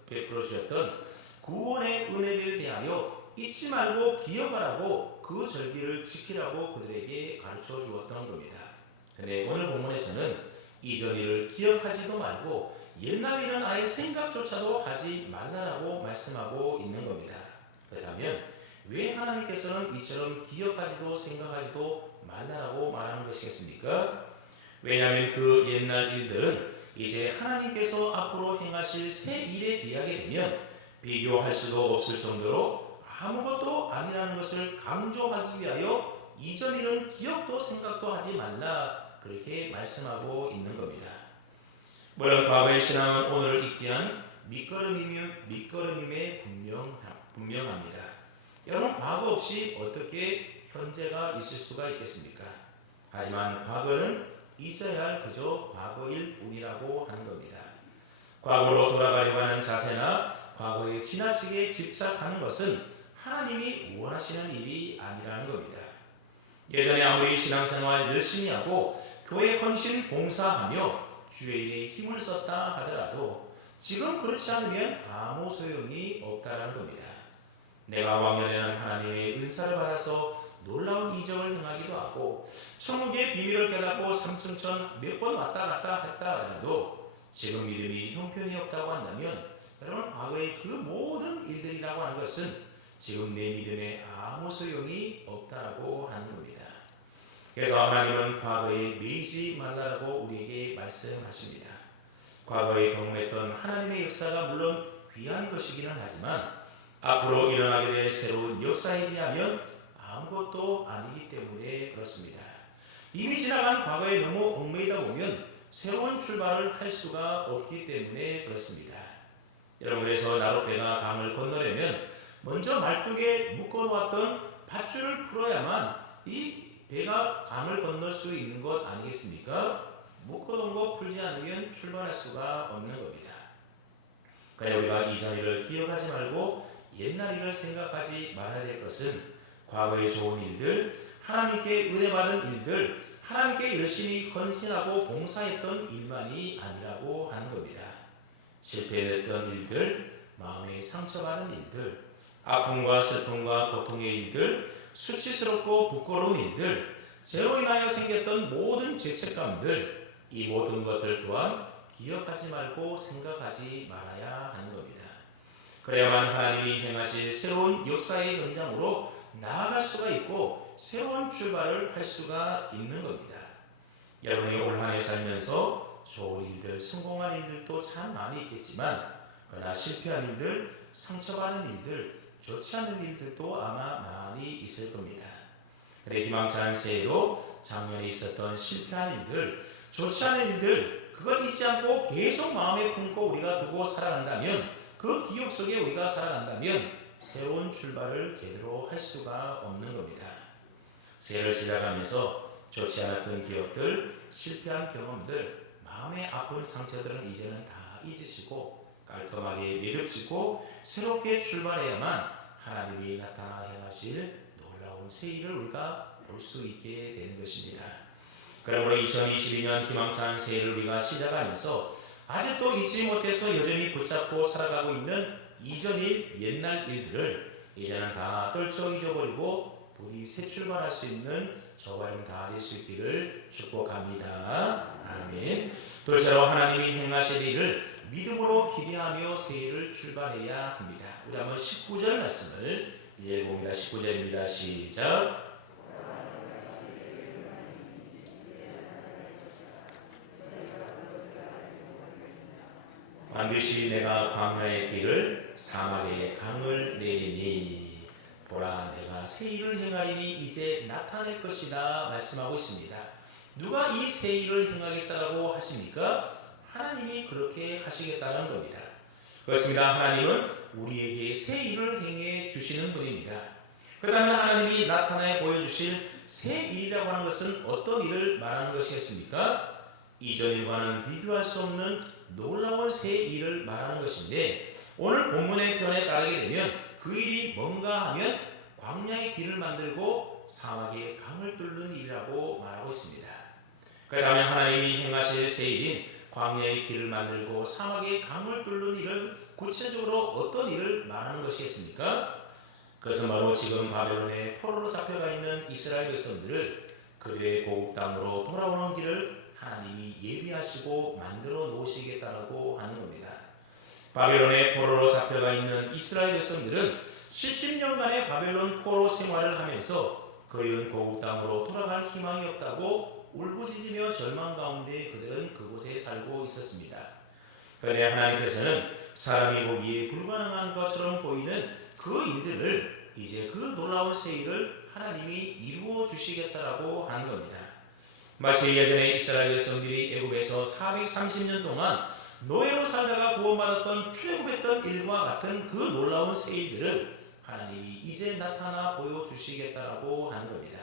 베풀어 주셨던 구원의 은혜를 대하여 잊지 말고 기억하라고 그 절기를 지키라고 그들에게 가르쳐 주었던 겁니다. 그런데 오늘 본문에서는 이전 일을 기억하지도 말고 옛날 일은 아예 생각조차도 하지 말라라고 말씀하고 있는 겁니다. 그렇다면 왜 하나님께서는 이처럼 기억하지도 생각하지도 말라라고 말하는 것이겠습니까? 왜냐하면 그 옛날 일들은 이제 하나님께서 앞으로 행하실 새 일에 비하게 되면 비교할 수도 없을 정도로 아무것도 아니라는 것을 강조하기 위하여 이전 일은 기억도 생각도 하지 말라, 그렇게 말씀하고 있는 겁니다. 물론 과거의 신앙은 오늘을 잊게 한 밑거름임에 분명합니다. 여러분, 과거 없이 어떻게 현재가 있을 수가 있겠습니까? 하지만 과거는 잊어야 할 그저 과거일 뿐이라고 하는 겁니다. 과거로 돌아가려고 하는 자세나 과거에 지나치게 집착하는 것은 하나님이 원하시는 일이 아니라는 겁니다. 예전에 아무리 신앙생활 열심히 하고 교회 헌신 봉사하며 주의 일에 힘을 썼다 하더라도 지금 그렇지 않으면 아무 소용이 없다는 겁니다. 내가 왕년에는 하나님의 은사를 받아서 놀라운 이적을 행하기도 하고 천국의 비밀을 깨닫고 삼층천 몇 번 왔다 갔다 했다 하더라도 지금 믿음이 형편이 없다고 한다면 여러분, 과거의 그 모든 일들이라고 하는 것은 지금 내 믿음에 아무 소용이 없다라고 하는 겁니다. 그래서 하나님은 과거에 매이지 말라라고 우리에게 말씀하십니다. 과거에 경험했던 하나님의 역사가 물론 귀한 것이기는 하지만 앞으로 일어나게 될 새로운 역사에 비하면 아무것도 아니기 때문에 그렇습니다. 이미 지나간 과거에 너무 얽매이다 보면 새로운 출발을 할 수가 없기 때문에 그렇습니다. 여러분, 그래서 나룻배가 강을 건너려면 먼저 말뚝에 묶어놓았던 밧줄을 풀어야만 이 배가 강을 건널 수 있는 것 아니겠습니까? 묶어놓은 거 풀지 않으면 출발할 수가 없는 겁니다. 그래 우리가 이전 일을 기억하지 말고 옛날 일을 생각하지 말아야 될 것은 과거의 좋은 일들, 하나님께 은혜 받은 일들, 하나님께 열심히 헌신하고 봉사했던 일만이 아니라고 하는 겁니다. 실패했던 일들, 마음에 상처받은 일들, 아픔과 슬픔과 고통의 일들, 수치스럽고 부끄러운 일들, 죄로 인하여 생겼던 모든 죄책감들, 이 모든 것들 또한 기억하지 말고 생각하지 말아야 하는 겁니다. 그래야만 하나님이 행하실 새로운 역사의 현장으로 나아갈 수가 있고 새로운 출발을 할 수가 있는 겁니다. 여러분이 올 한 해 살면서 좋은 일들, 성공한 일들도 참 많이 있겠지만 그러나 실패한 일들, 상처받은 일들, 좋지 않은 일들도 아마 많이 있을 겁니다. 그래 희망찬 새해로 작년에 있었던 실패한 일들, 좋지 않은 일들, 그것 잊지 않고 계속 마음에 품고 우리가 두고 살아간다면, 그 기억 속에 우리가 살아간다면 새로운 출발을 제대로 할 수가 없는 겁니다. 새해를 시작하면서 좋지 않았던 기억들, 실패한 경험들, 마음의 아픈 상처들은 이제는 다 잊으시고 깔끔하게 내려치고 새롭게 출발해야만 하나님이 나타나 행하실 놀라운 새 일을 우리가 볼 수 있게 되는 것입니다. 그러므로 2022년 희망찬 새해를 우리가 시작하면서 아직도 잊지 못해서 여전히 붙잡고 살아가고 있는 이전일 옛날 일들을 이제는 다 떨쳐 잊어버리고 부디 새 출발할 수 있는 저와 여러분 다 될 수 있기를 축복합니다. 아멘. 둘째로 하나님이 행하실 일을 믿음으로 기대하며 새해를 출발해야 합니다. 우리 한번 19절 말씀을 읽어봅니다. 19절입니다. 시작. 반드시 내가 광야의 길을 사막의 강을 내리니 보라 내가 새 일을 행하리니 이제 나타낼 것이다 말씀하고 있습니다. 누가 이 새 일을 행하겠다라고 하십니까? 하나님이 그렇게 하시겠다는 겁니다. 그렇습니다. 하나님은 우리에게 새 일을 행해 주시는 분입니다. 그렇다면 하나님이 나타내 보여주실 새 일이라고 하는 것은 어떤 일을 말하는 것이겠습니까? 이전 일과는 비교할 수 없는 놀라운 새 일을 말하는 것인데, 오늘 본문의 표현에 따르게 되면 그 일이 뭔가 하면 광야의 길을 만들고 사막의 강을 뚫는 일이라고 말하고 있습니다. 그렇다면 하나님이 행하실 새 일인 광야의 길을 만들고 사막의 강을 뚫는 일은 구체적으로 어떤 일을 말하는 것이겠습니까? 그것은 바로 지금 바벨론의 포로로 잡혀가 있는 이스라엘 백성들을 그들의 고국 땅으로 돌아오는 길을 하나님이 예비하시고 만들어 놓으시겠다고 하는 겁니다. 바벨론의 포로로 잡혀가 있는 이스라엘 백성들은 70년간의 바벨론 포로 생활을 하면서 그리운 고국 땅으로 돌아갈 희망이 없다고 울부짖으며 절망 가운데 그들은 그곳에 살고 있었습니다. 그런데 하나님께서는 사람이 보기에 불가능한 것처럼 보이는 그 일들을 이제 그 놀라운 새 일을 하나님이 이루어 주시겠다라고 하는 겁니다. 마치 예전에 이스라엘 백성들이 애굽에서 430년 동안 노예로 살다가 구원받았던 출애굽했던 일과 같은 그 놀라운 새 일들을 하나님이 이제 나타나 보여주시겠다라고 하는 겁니다.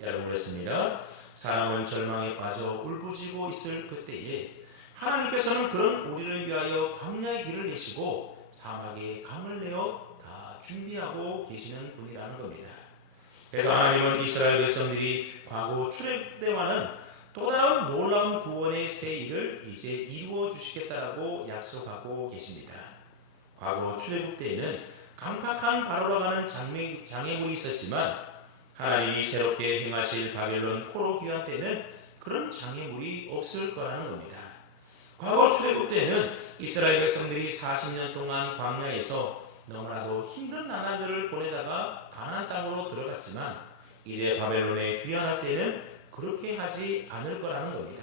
여러분 그렇습니다. 사람은 절망에 빠져 울부짖고 있을 그때에 하나님께서는 그런 우리를 위하여 광야의 길을 내시고 사막에 강을 내어 다 준비하고 계시는 분이라는 겁니다. 그래서 하나님은 이스라엘 백성들이 과거 출애굽 때와는 또 다른 놀라운 구원의 새 일을 이제 이루어 주시겠다라고 약속하고 계십니다. 과거 출애굽 때에는 강팍한 바로로 가는 장애물이 있었지만 하나님이 새롭게 행하실 바벨론 포로 귀환 때는 그런 장애물이 없을 거라는 겁니다. 과거 출애굽 때에는 이스라엘 백성들이 40년 동안 광야에서 너무나도 힘든 나날들을 보내다가 가나안 땅으로 들어갔지만 이제 바벨론에 귀환할 때는 그렇게 하지 않을 거라는 겁니다.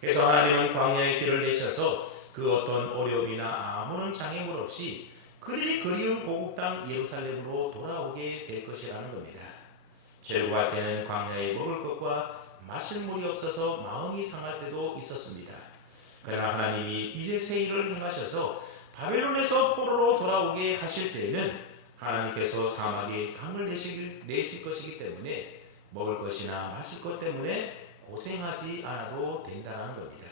그래서 하나님은 광야의 길을 내셔서 그 어떤 어려움이나 아무런 장애물 없이 그들이 그리운 고국 땅 예루살렘으로 돌아오게 될 것이라는 겁니다. 출애굽할 때는 광야에 먹을 것과 마실 물이 없어서 마음이 상할 때도 있었습니다. 그러나 하나님이 이제 새 일을 행하셔서 바벨론에서 포로로 돌아오게 하실 때에는 하나님께서 사막에 강을 내실 것이기 때문에 먹을 것이나 마실 것 때문에 고생하지 않아도 된다는 겁니다.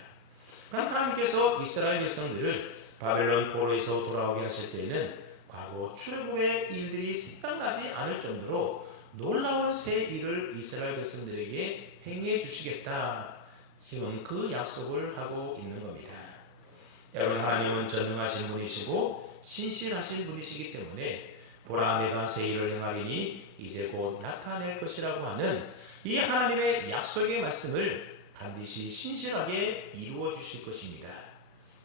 그럼 하나님께서 이스라엘 백성들을 바벨론 포로에서 돌아오게 하실 때에는 과거 출애굽의 일들이 생각나지 않을 정도로 놀라운 새 일을 이스라엘 백성들에게 행해 주시겠다. 지금 그 약속을 하고 있는 겁니다. 여러분 하나님은 전능하신 분이시고 신실하신 분이시기 때문에 보라 내가 새 일을 행하리니 이제 곧 나타낼 것이라고 하는 이 하나님의 약속의 말씀을 반드시 신실하게 이루어 주실 것입니다.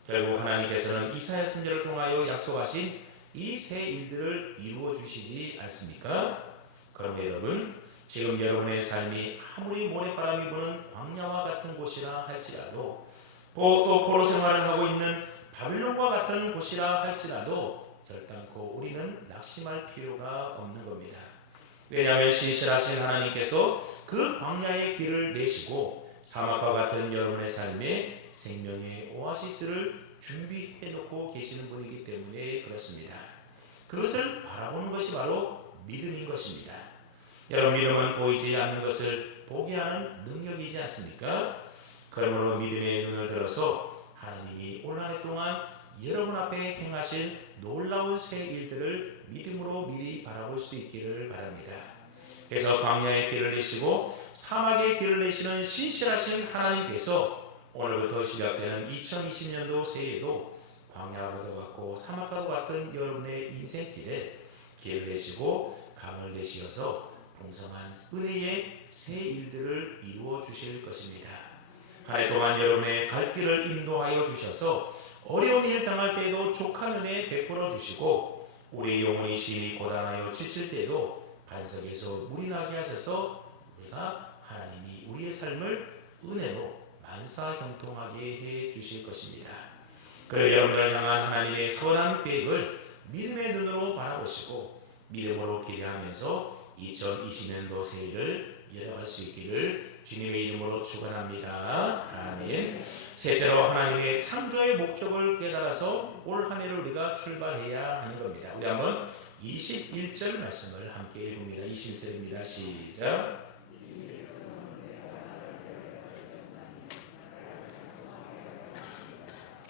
결국 하나님께서는 이사야 선지자를 통하여 약속하신 이 새 일들을 이루어 주시지 않습니까? 그럼 여러분 지금 여러분의 삶이 아무리 모래바람이 부는 광야와 같은 곳이라 할지라도 또 포로 생활을 하고 있는 바빌론과 같은 곳이라 할지라도 결단코 우리는 낙심할 필요가 없는 겁니다. 왜냐하면 신실하신 하나님께서 그 광야의 길을 내시고 사막과 같은 여러분의 삶에 생명의 오아시스를 준비해 놓고 계시는 분이기 때문에 그렇습니다. 그것을 바라보는 것이 바로 믿음인 것입니다. 여러분 믿음은 보이지 않는 것을 보게 하는 능력이지 않습니까? 그러므로 믿음의 눈을 들어서 하나님이 올 한 해 동안 여러분 앞에 행하실 놀라운 새 일들을 믿음으로 미리 바라볼 수 있기를 바랍니다. 그래서 광야의 길을 내시고 사막의 길을 내시는 신실하신 하나님께서 오늘부터 시작되는 2020년도 새해에도 광야와도 같고 사막과도 같은 여러분의 인생길에 길을 내시고 강을 내시어서 풍성한 은혜의 새 일들을 이루어 주실 것입니다. 한 해 동안 여러분의 갈 길을 인도하여 주셔서 어려운 일 당할 때에도 족한 은혜 베풀어 주시고 우리의 영혼이 심히 고단하여 지칠 때에도 반석에서 물이 나게 하셔서 우리가 하나님이 우리의 삶을 은혜로 만사형통하게 해 주실 것입니다. 그리고 여러분들을 향한 하나님의 선한 계획을 믿음의 눈으로 바라보시고 믿음으로 기대하면서 2020년도 새해를 열어갈 수 있기를 주님의 이름으로 축원합니다. 아멘. 셋째로 하나님의 창조의 목적을 깨달아서 올 한 해를 우리가 출발해야 하는 겁니다. 우리 한번 21절 말씀을 함께 읽습니다. 21절입니다. 시작.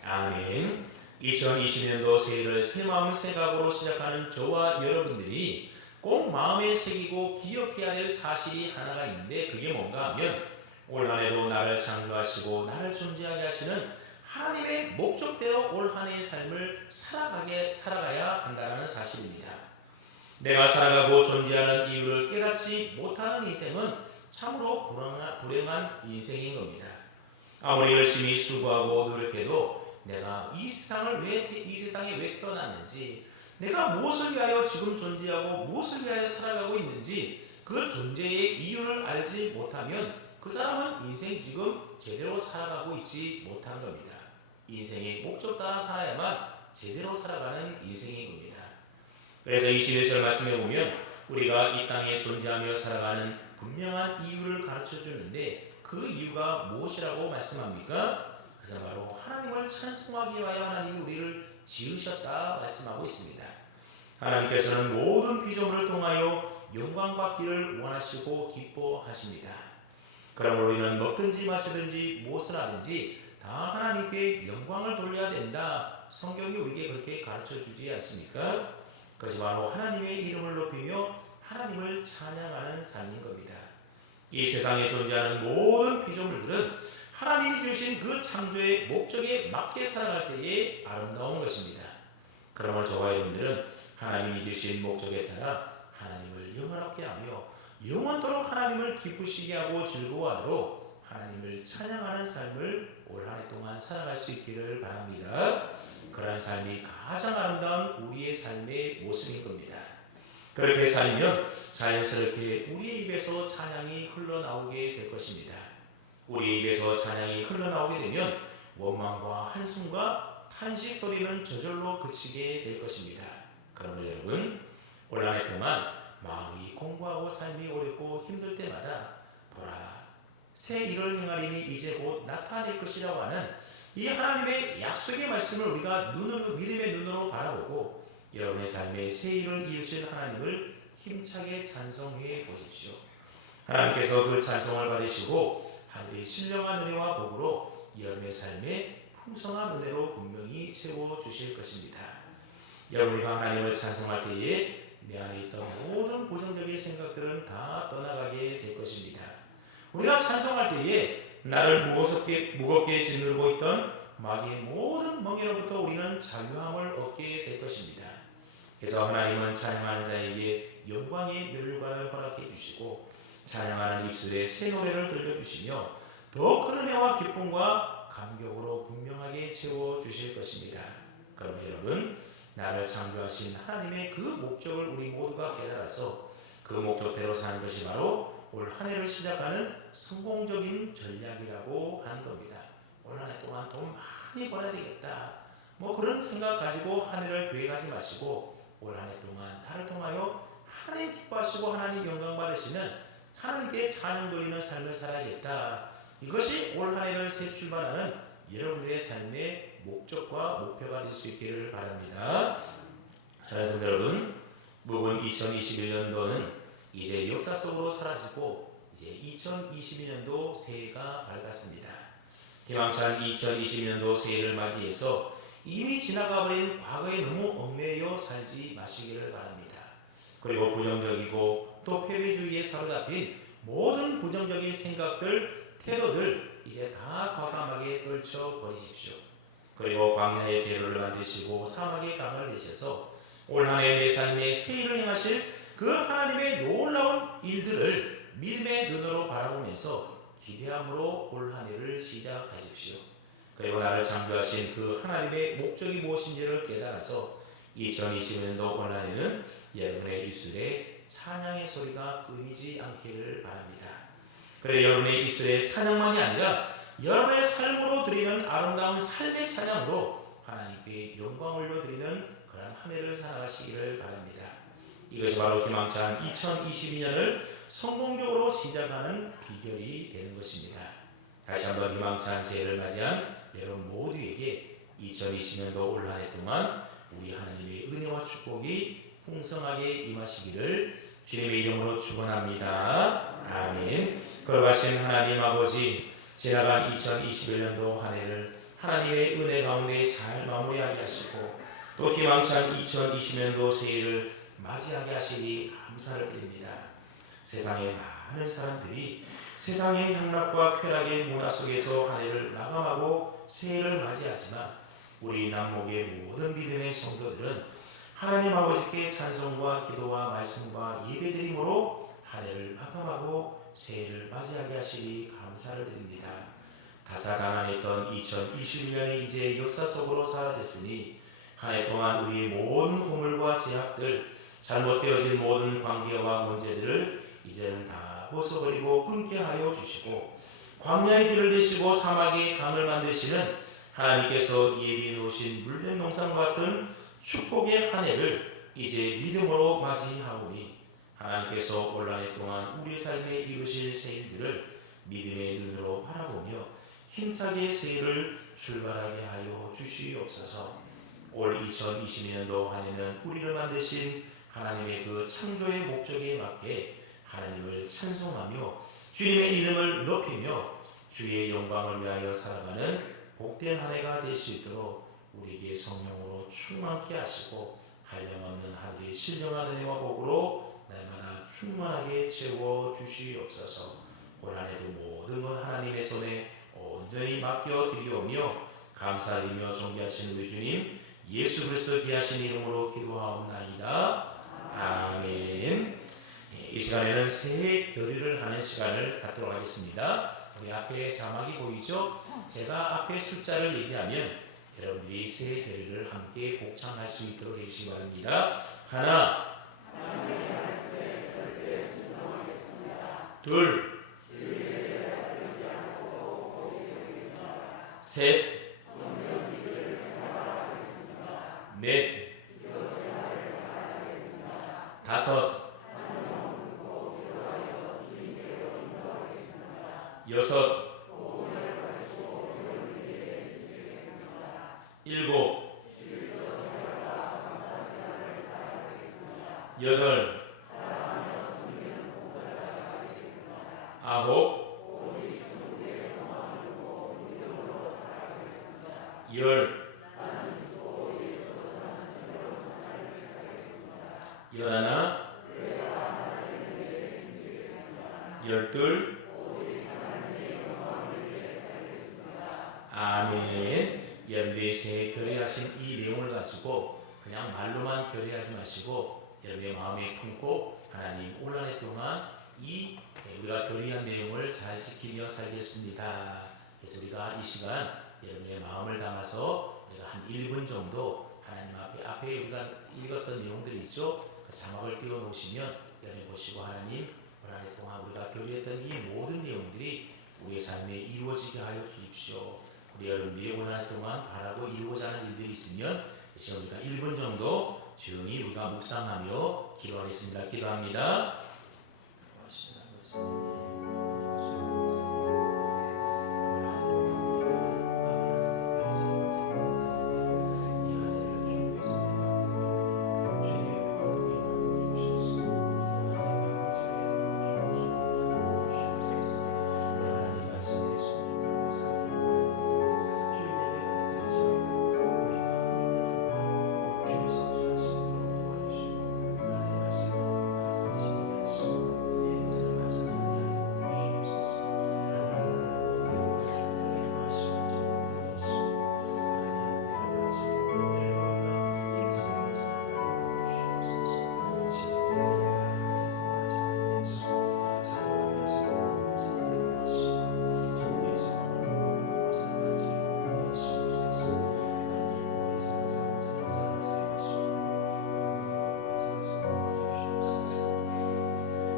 아멘. 2020년도 새해를 새 마음 새 각오로 시작하는 저와 여러분들이 꼭 마음에 새기고 기억해야 될 사실이 하나가 있는데 그게 뭔가 하면 올 한해도 나를 창조하시고 나를 존재하게 하시는 하나님의 목적대로 올 한해의 삶을 살아가야 한다는 사실입니다. 내가 살아가고 존재하는 이유를 깨닫지 못하는 인생은 참으로 불행한 인생인 겁니다. 아무리 열심히 수고하고 노력해도 내가 이 세상에 왜 태어났는지, 내가 무엇을 위하여 지금 존재하고 무엇을 위하여 살아가고 있는지 그 존재의 이유를 알지 못하면 그 사람은 인생 지금 제대로 살아가고 있지 못한 겁니다. 인생의 목적 따라 살아야만 제대로 살아가는 인생인 겁니다. 그래서 21절 말씀에 보면 우리가 이 땅에 존재하며 살아가는 분명한 이유를 가르쳐 주는데 그 이유가 무엇이라고 말씀합니까? 그래서 바로 하나님을 찬송하기 위하여 하나님이 우리를 지으셨다 말씀하고 있습니다. 하나님께서는 모든 피조물을 통하여 영광받기를 원하시고 기뻐하십니다. 그러므로 우리는 먹든지 마시든지 무엇을 하든지 다 하나님께 영광을 돌려야 된다. 성경이 우리에게 그렇게 가르쳐 주지 않습니까? 그것이 바로 하나님의 이름을 높이며 하나님을 찬양하는 삶인 겁니다. 이 세상에 존재하는 모든 피조물들은 하나님이 주신 그 창조의 목적에 맞게 살아갈 때에 아름다운 것입니다. 그러므로 저와 여러분들은 하나님이 주신 목적에 따라 하나님을 영원하게 하며 영원토록 하나님을 기쁘시게 하고 즐거워하도록 하나님을 찬양하는 삶을 올 한 해 동안 살아갈 수 있기를 바랍니다. 그러한 삶이 가장 아름다운 우리의 삶의 모습인 겁니다. 그렇게 살면 자연스럽게 우리의 입에서 찬양이 흘러나오게 될 것입니다. 우리의 입에서 찬양이 흘러나오게 되면 원망과 한숨과 탄식 소리는 저절로 그치게 될 것입니다. 그러므로 여러분, 올 한 해 동안 마음이 공부하고 삶이 어렵고 힘들 때마다 보라, 새 일을 행하리니 이제 곧 나타낼 것이라고 하는 이 하나님의 약속의 말씀을 우리가 믿음의 눈으로 바라보고 여러분의 삶에 새 일을 이루신 하나님을 힘차게 찬송해 보십시오. 하나님께서 그 찬송을 받으시고 하늘의 신령한 은혜와 복으로 여러분의 삶에 풍성한 은혜로 분명히 채워주실 것입니다. 여러분이 하나님을 찬송할 때에 내 안에 있던 모든 부정적인 생각들은 다 떠나가게 될 것입니다. 우리가 찬송할 때에 나를 무겁게 짓누르고 있던 마귀의 모든 멍에로부터 우리는 자유함을 얻게 될 것입니다. 그래서 하나님은 찬양하는 자에게 영광의 멸류관을 허락해 주시고 찬양하는 입술에 새 노래를 들려주시며 더 큰 은혜와 기쁨과 감격으로 분명하게 채워주실 것입니다. 그럼 여러분, 나를 창조하신 하나님의 그 목적을 우리 모두가 깨달아서 그 목적대로 사는 것이 바로 올 한 해를 시작하는 성공적인 전략이라고 하는 겁니다. 올 한 해 동안 돈 많이 벌어야 되겠다, 그런 생각 가지고 한 해를 계획하지 마시고 올 한 해 동안 나를 통하여 하나님 기뻐하시고 하나님 영광 받으시는 하나님께 찬양 돌리는 삶을 살아야겠다. 이것이 올 한 해를 새 출발하는 여러분의 삶의 목적과 목표가 될 수 있기를 바랍니다. 사랑하는 여러분, 묵은 2021년도는 이제 역사 속으로 사라지고 이제 2022년도 새해가 밝았습니다. 희망찬 2022년도 새해를 맞이해서 이미 지나가버린 과거에 너무 얽매여 살지 마시기를 바랍니다. 그리고 부정적이고 또 패배주의에 사로잡힌 모든 부정적인 생각들, 태도들 이제 다 과감하게 떨쳐버리십시오. 그리고 광야의 대로를 만드시고 사막의 강을 내셔서 올 한 해 내 삶의 새 일을 행하실 그 하나님의 놀라운 일들을 믿음의 눈으로 바라보면서 기대함으로 올 한 해를 시작하십시오. 그리고 나를 창조하신 그 하나님의 목적이 무엇인지를 깨달아서 2020년도 올 한 해는 여러분의 입술에 찬양의 소리가 끊이지 않기를 바랍니다. 그래 여러분의 입술에 찬양만이 아니라 여러분의 삶으로 드리는 아름다운 삶의 찬양으로 하나님께 영광을 올려드리는 그런 한 해를 살아가시기를 바랍니다. 이것이 바로 희망찬 2022년을 성공적으로 시작하는 비결이 되는 것입니다. 다시 한번 희망찬 새해를 맞이한 여러분 모두에게 2020년도 올 한 해 동안 우리 하나님의 은혜와 축복이 풍성하게 임하시기를 주님의 이름으로 축원합니다. 아멘. 거룩하신 하나님 아버지, 지나간 2021년도 한 해를 하나님의 은혜 가운데 잘 마무리하게 하시고 또 희망찬 2020년도 새해를 맞이하게 하시니 감사를 드립니다. 세상의 많은 사람들이 세상의 향락과 쾌락의 문화 속에서 한 해를 마감하고 새해를 맞이하지만 우리 남목의 모든 믿음의 성도들은 하나님 아버지께 찬송과 기도와 말씀과 예배드림으로 한 해를 마감하고 새해를 맞이하게 하시니 감사를 드립니다. 다사다난했던 2021년이 이제 역사 속으로 사라졌으니 한 해 동안 우리의 모든 허물과 제약들, 잘못되어진 모든 관계와 문제들을 이제는 다 벗어버리고 끊게 하여 주시고 광야의 길을 내시고 사막의 강을 만드시는 하나님께서 예비해 놓으신 물된 농산과 같은 축복의 한 해를 이제 믿음으로 맞이하오니 하나님께서 올 한 해 동안 우리 삶에 이루실 새일들을 믿음의 눈으로 바라보며 힘차게 새해를 출발하게 하여 주시옵소서. 올 2020년도 한 해는 우리를 만드신 하나님의 그 창조의 목적에 맞게 하나님을 찬송하며 주님의 이름을 높이며 주의 영광을 위하여 살아가는 복된 한 해가 될 수 있도록 우리에게 성령으로 충만케 하시고 한량없는 하늘의 신령한 은혜와 복으로 날마다 충만하게 채워 주시옵소서. 올 한 해도 모든 것 하나님의 손에 온전히 맡겨 드리오며 감사드리며 존귀하신 우리 주님 예수 그리스도 귀하신 이름으로 기도하옵나이다. 아멘. 이 시간에는 새해 결의를 하는 시간을 갖도록 하겠습니다. 우리 앞에 자막이 보이죠? 제가 앞에 숫자를 얘기하면 여러분들이 새해 결의를 함께 복창할 수 있도록 해주시기 바랍니다. 하나, 둘, 셋, 넷, 다섯, 여섯, 일곱, 여덟, 아홉, 열, 열하나, 열둘, 아멘. 여러분들이 새해 결의하신 이 내용을 가지고 그냥 말로만 결의하지 마시고 여러분의 마음에 품고 하나님 올 한 해 동안 이 우리가 결의한 내용을 잘 지키며 살겠습니다. 그래서 우리가 이 시간 여러분의 마음을 담아서 우리가 한 1분 정도 하나님 앞에 우리가 읽었던 내용들이 있죠. 그 자막을 띄워 놓으시면 여러분 보시고 하나님 올 한 해 동안 우리가 결의했던 이 모든 내용들이 우리의 삶에 이루어지게 하여 주십시오. 우리 여러분들이 올 한 해 동안 바라고 이루고자 하는 일들이 있으면 이제 우리가 1분 정도 조용히 우리가 묵상하며 기도하겠습니다. 기도합니다.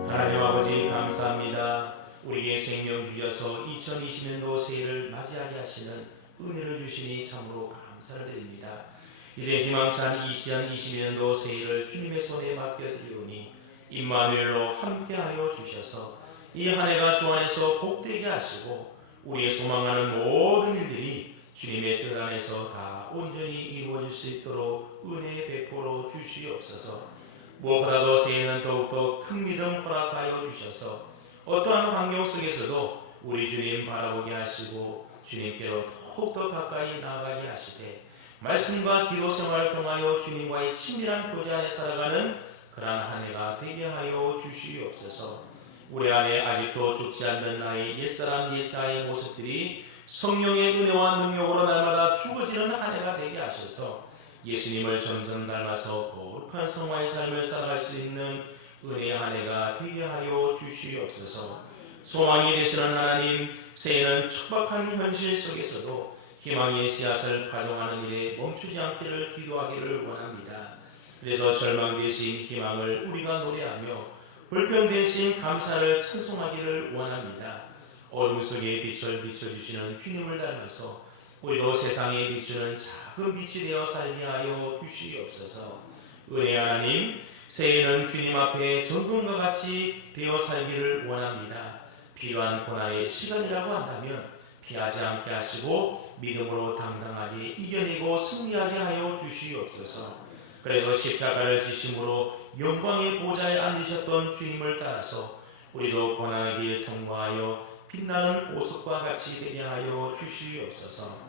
하나님 아버지 감사합니다. 우리에게 생명 주셔서 2020년도 새해를 맞이하게 하시는 은혜를 주시니 참으로 감사를 드립니다. 이제 희망찬 2022년도 새해를 주님의 손에 맡겨드리오니 임마누엘로 함께하여 주셔서 이 한 해가 주 안에서 복되게 하시고 우리의 소망하는 모든 일들이 주님의 뜻 안에서 다 온전히 이루어질 수 있도록 은혜 베풀어 주시옵소서. 무엇보다도 새해는 더욱더 큰 믿음 허락하여 주셔서 어떠한 환경 속에서도 우리 주님 바라보게 하시고 주님께로 더욱더 가까이 나아가게 하시되 말씀과 기도 생활을 통하여 주님과의 친밀한 교제 안에 살아가는 그러한 한 해가 되게 하여 주시옵소서. 우리 안에 아직도 죽지 않는 나의 옛사람 옛자의 모습들이 성령의 은혜와 능력으로 날마다 죽어지는 한 해가 되게 하셔서 예수님을 점점 닮아서 거룩한 성화의 삶을 살아갈 수 있는 은혜의 한 해가 되게 하여 주시옵소서. 소망이 되시는 하나님, 새해는 척박한 현실 속에서도 희망의 씨앗을 가져가는 일에 멈추지 않기를 기도하기를 원합니다. 그래서 절망되신 희망을 우리가 노래하며 불평되신 감사를 찬송하기를 원합니다. 어둠 속에 빛을 비춰주시는 주님을 닮아서 우리도 세상에 비추는 작은 빛이 되어 살게 하여 주시옵소서. 은혜 하나님, 새해는 주님 앞에 정금과 같이 되어 살기를 원합니다. 필요한 고난의 시간이라고 한다면 피하지 않게 하시고 믿음으로 당당하게 이겨내고 승리하게 하여 주시옵소서. 그래서 십자가를 지심으로 영광의 보좌에 앉으셨던 주님을 따라서 우리도 고난의 길 통과하여 빛나는 보석과 같이 되게 하여 주시옵소서.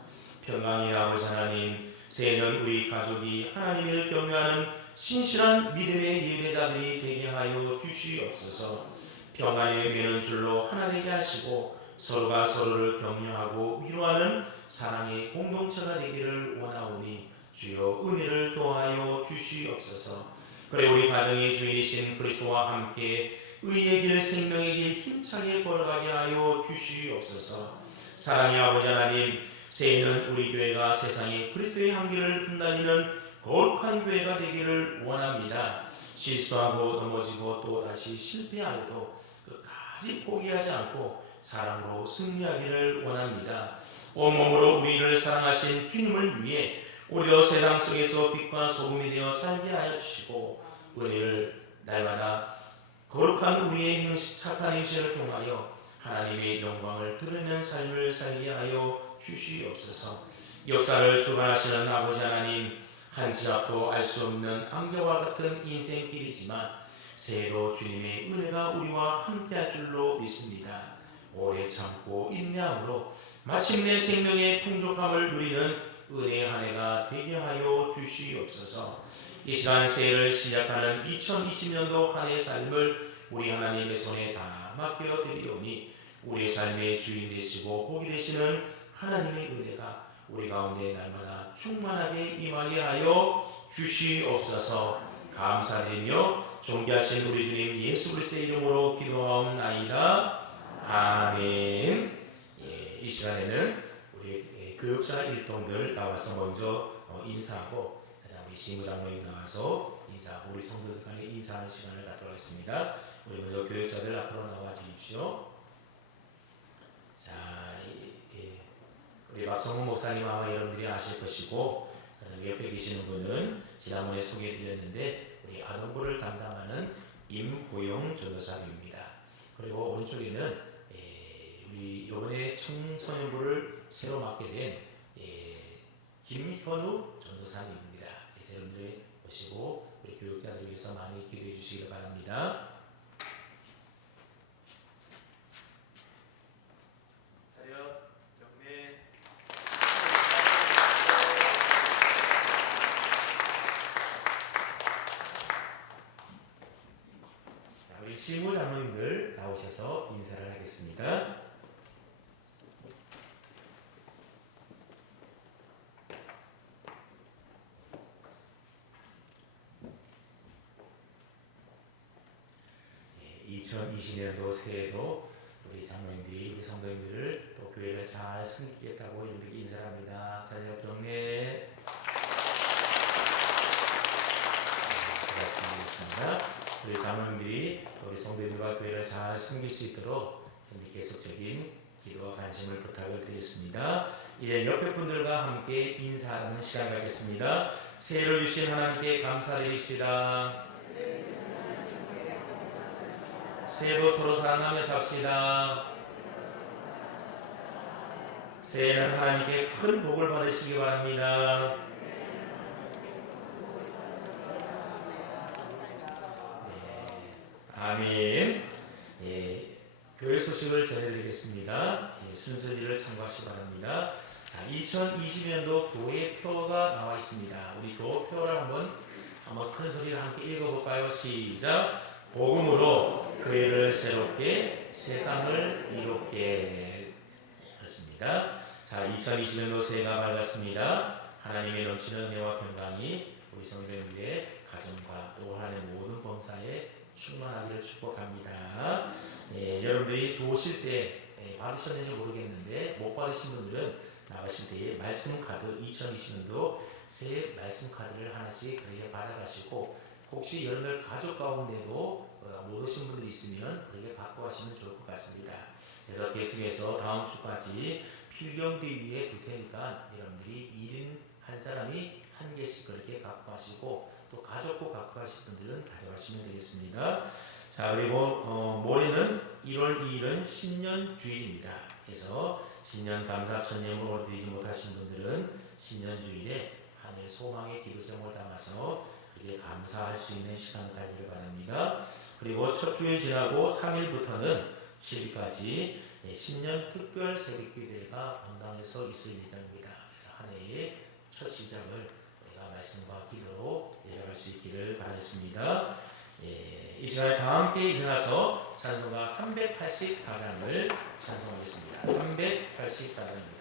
평강의 아버지 하나님, 새해는 우리 가족이 하나님을 경외하는 신실한 믿음의 예배자들이 되게 하여 주시옵소서. 평안의 매는 줄로 하나 되게 하시고 서로가 서로를 격려하고 위로하는 사랑의 공동체가 되기를 원하오니 주여 은혜를 더하여 주시옵소서. 그래 우리 가정의 주인이신 그리스도와 함께 의의 길 생명의 길 힘차게 걸어가게 하여 주시옵소서. 사랑의 아버지 하나님, 새해는 우리 교회가 세상에 그리스도의 향기를 흩날리는 거룩한 교회가 되기를 원합니다. 실수하고 넘어지고 또 다시 실패하여도 끝까지 포기하지 않고 사랑으로 승리하기를 원합니다. 온몸으로 우리를 사랑하신 주님을 위해 우리도 세상 속에서 빛과 소금이 되어 살게 하여 주시고 은혜를 날마다 거룩한 우리의 착한 행실을 통하여 하나님의 영광을 드러내는 삶을 살게 하여 주시옵소서. 역사를 주관하시는 아버지 하나님, 한치 앞도 알 수 없는 안개와 같은 인생길이지만 새해로 주님의 은혜가 우리와 함께할 줄로 믿습니다. 오래 참고 인내함으로 마침내 생명의 풍족함을 누리는 은혜의 한 해가 되게 하여 주시옵소서. 이 시간 새해를 시작하는 2020년도 한 해의 삶을 우리 하나님의 손에 다 맡겨드리오니 우리의 삶의 주인 되시고 복이 되시는 하나님의 은혜가 우리 가운데 날마다 충만하게 임하게 하여 주시옵소서. 감사드리며 존귀하신 우리 주님 예수 그리스도의 이름으로 기도하옵나이다. 아멘. 이 시간에는 우리 교육자 일동들 나와서 먼저 인사하고 그다음 우리 시무장로님 나와서 인사하고 우리 성도들 간에 인사하는 시간을 갖도록 하겠습니다. 우리 먼저 교육자들 앞으로 나와 주십시오. 자, 우리 박성훈 목사님 아마 여러분들이 아실 것이고 옆에 계시는 분은 지난번에 소개해드렸는데 우리 아동부를 담당하는 임고영 전도사님입니다. 그리고 오른쪽에는 우리 이번에 청소년부를 새로 맡게 된 김현우 전도사님입니다. 그래서 여러분들이 보시고 우리 교육자들 위해서 많이 기도해 주시기 바랍니다. 시무 장로님들 나오셔서 인사를 하겠습니다. 네, 2020년도 새해도 우리 장로님들이 우리 성도님들을 또 교회를 잘 섬기겠다고 여러분들께 인사를 합니다. 자리 옆 정리해. 고맙습니다. 우리 장로님들이 우리 성도님들과 교회를 잘 섬길 수 있도록 계속적인 기도와 관심을 부탁을 드리겠습니다. 이제 옆에 분들과 함께 인사하는 시간 갖겠습니다. 새해를 주신 하나님께 감사드립시다. 새해도 서로 사랑하며 삽시다. 새해는 하나님께 큰 복을 받으시기 바랍니다. 아멘. 교회 소식을 전해드리겠습니다. 순서지를 참고하시기 바랍니다. 2020년도 교회 표가 나와 있습니다. 우리 교표를 한번 한번 큰 소리로 함께 읽어볼까요? 시작. 복음으로 교회를 새롭게 세상을 이롭게. 그렇습니다. 자, 2020년도 새해가 밝았습니다. 하나님의 넘치는 은혜와 평강이 우리 성도님들의 가정과 또 하나님의 모든 범사에 충만하기를 축복합니다. 여러분들이 도우실 때 받으셨는지 모르겠는데 못 받으신 분들은 나가실 때에 말씀 카드 2020년도 새해 말씀 카드를 하나씩 그렇게 받아가시고 혹시 여러분들 가족 가운데도 못 오신 분들이 있으면 그렇게 갖고 가시면 좋을 것 같습니다. 그래서 계속해서 다음 주까지 필경대위에 둘 테니까 여러분들이 1인 한 사람이 한 개씩 그렇게 갖고 가시고 또 가족도 갖고 가실 분들은 가져가시면 되겠습니다. 자, 그리고 모레는 1월 2일은 신년 주일입니다. 그래서 신년 감사 천년으로 드리지 못하신 분들은 신년 주일에 하늘 소망의 기도 제목을 담아서 그렇게 감사할 수 있는 시간 가지기를 바랍니다. 그리고 첫 주일 지나고 3일부터는 7일까지 신년 특별 새벽기도회가 본당에서 있을 예정입니다. 그래서 한 해의 첫 시작을 우리가 말씀과 기도로 내려갈 수 있기를 바라겠습니다. 이 시간에 다 함께 일어나서 찬송가 384장을 찬송하겠습니다. 384장입니다.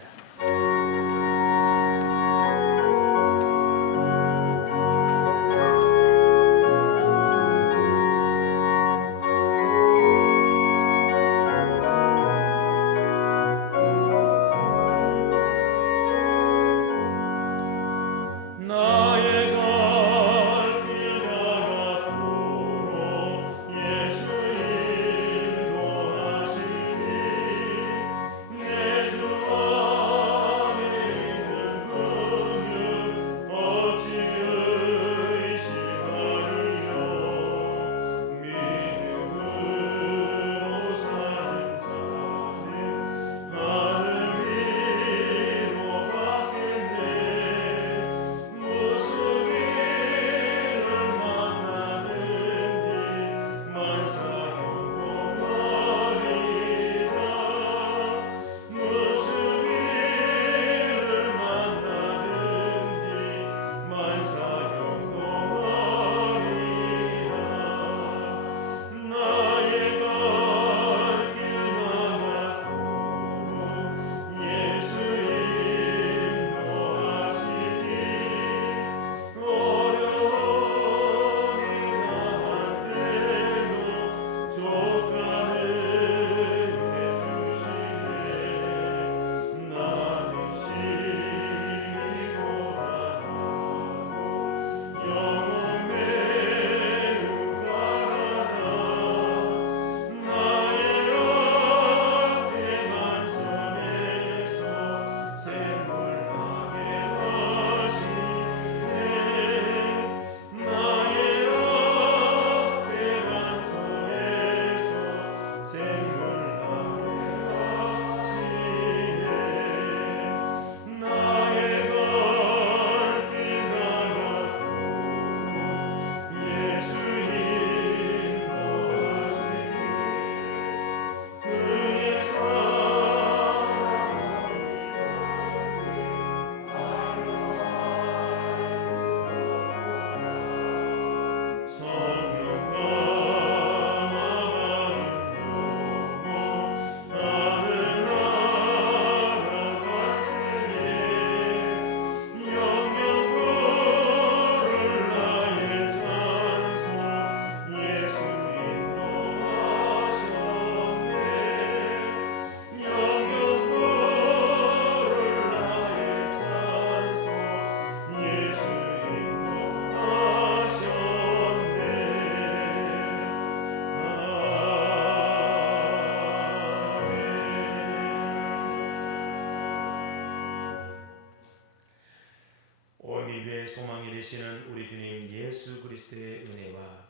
소망이 되시는 우리 주님 예수 그리스도의 은혜와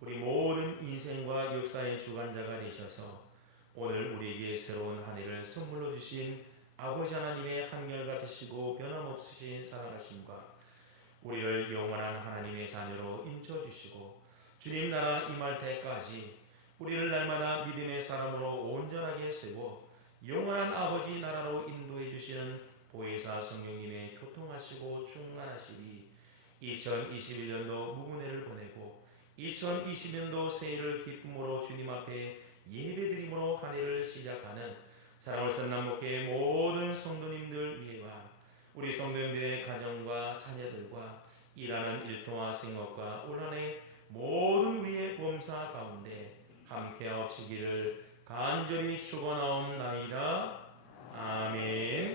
우리 모든 인생과 역사의 주관자가 되셔서 오늘 우리에게 새로운 한 해를 선물로 주신 아버지 하나님의 한결같으시고 변함없으신 사랑하심과 우리를 영원한 하나님의 자녀로 인쳐주시고 주님 나라 임할 때까지 우리를 날마다 믿음의 사람으로 온전하게 세워 영원한 아버지 나라로 인도해 주시는 보혜사 성령님의 교통하시고 충만하시니 2021년도 무문회를 보내고 2020년도 새해를 기쁨으로 주님 앞에 예배드림으로 한 해를 시작하는 사랑을 선남목회 모든 성도님들 위에와 우리 성도님들의 가정과 자녀들과 일하는 일터와 생업과 올 한 해 모든 우리의 범사 가운데 함께하옵시기를 간절히 축원하옵나이다. 아멘.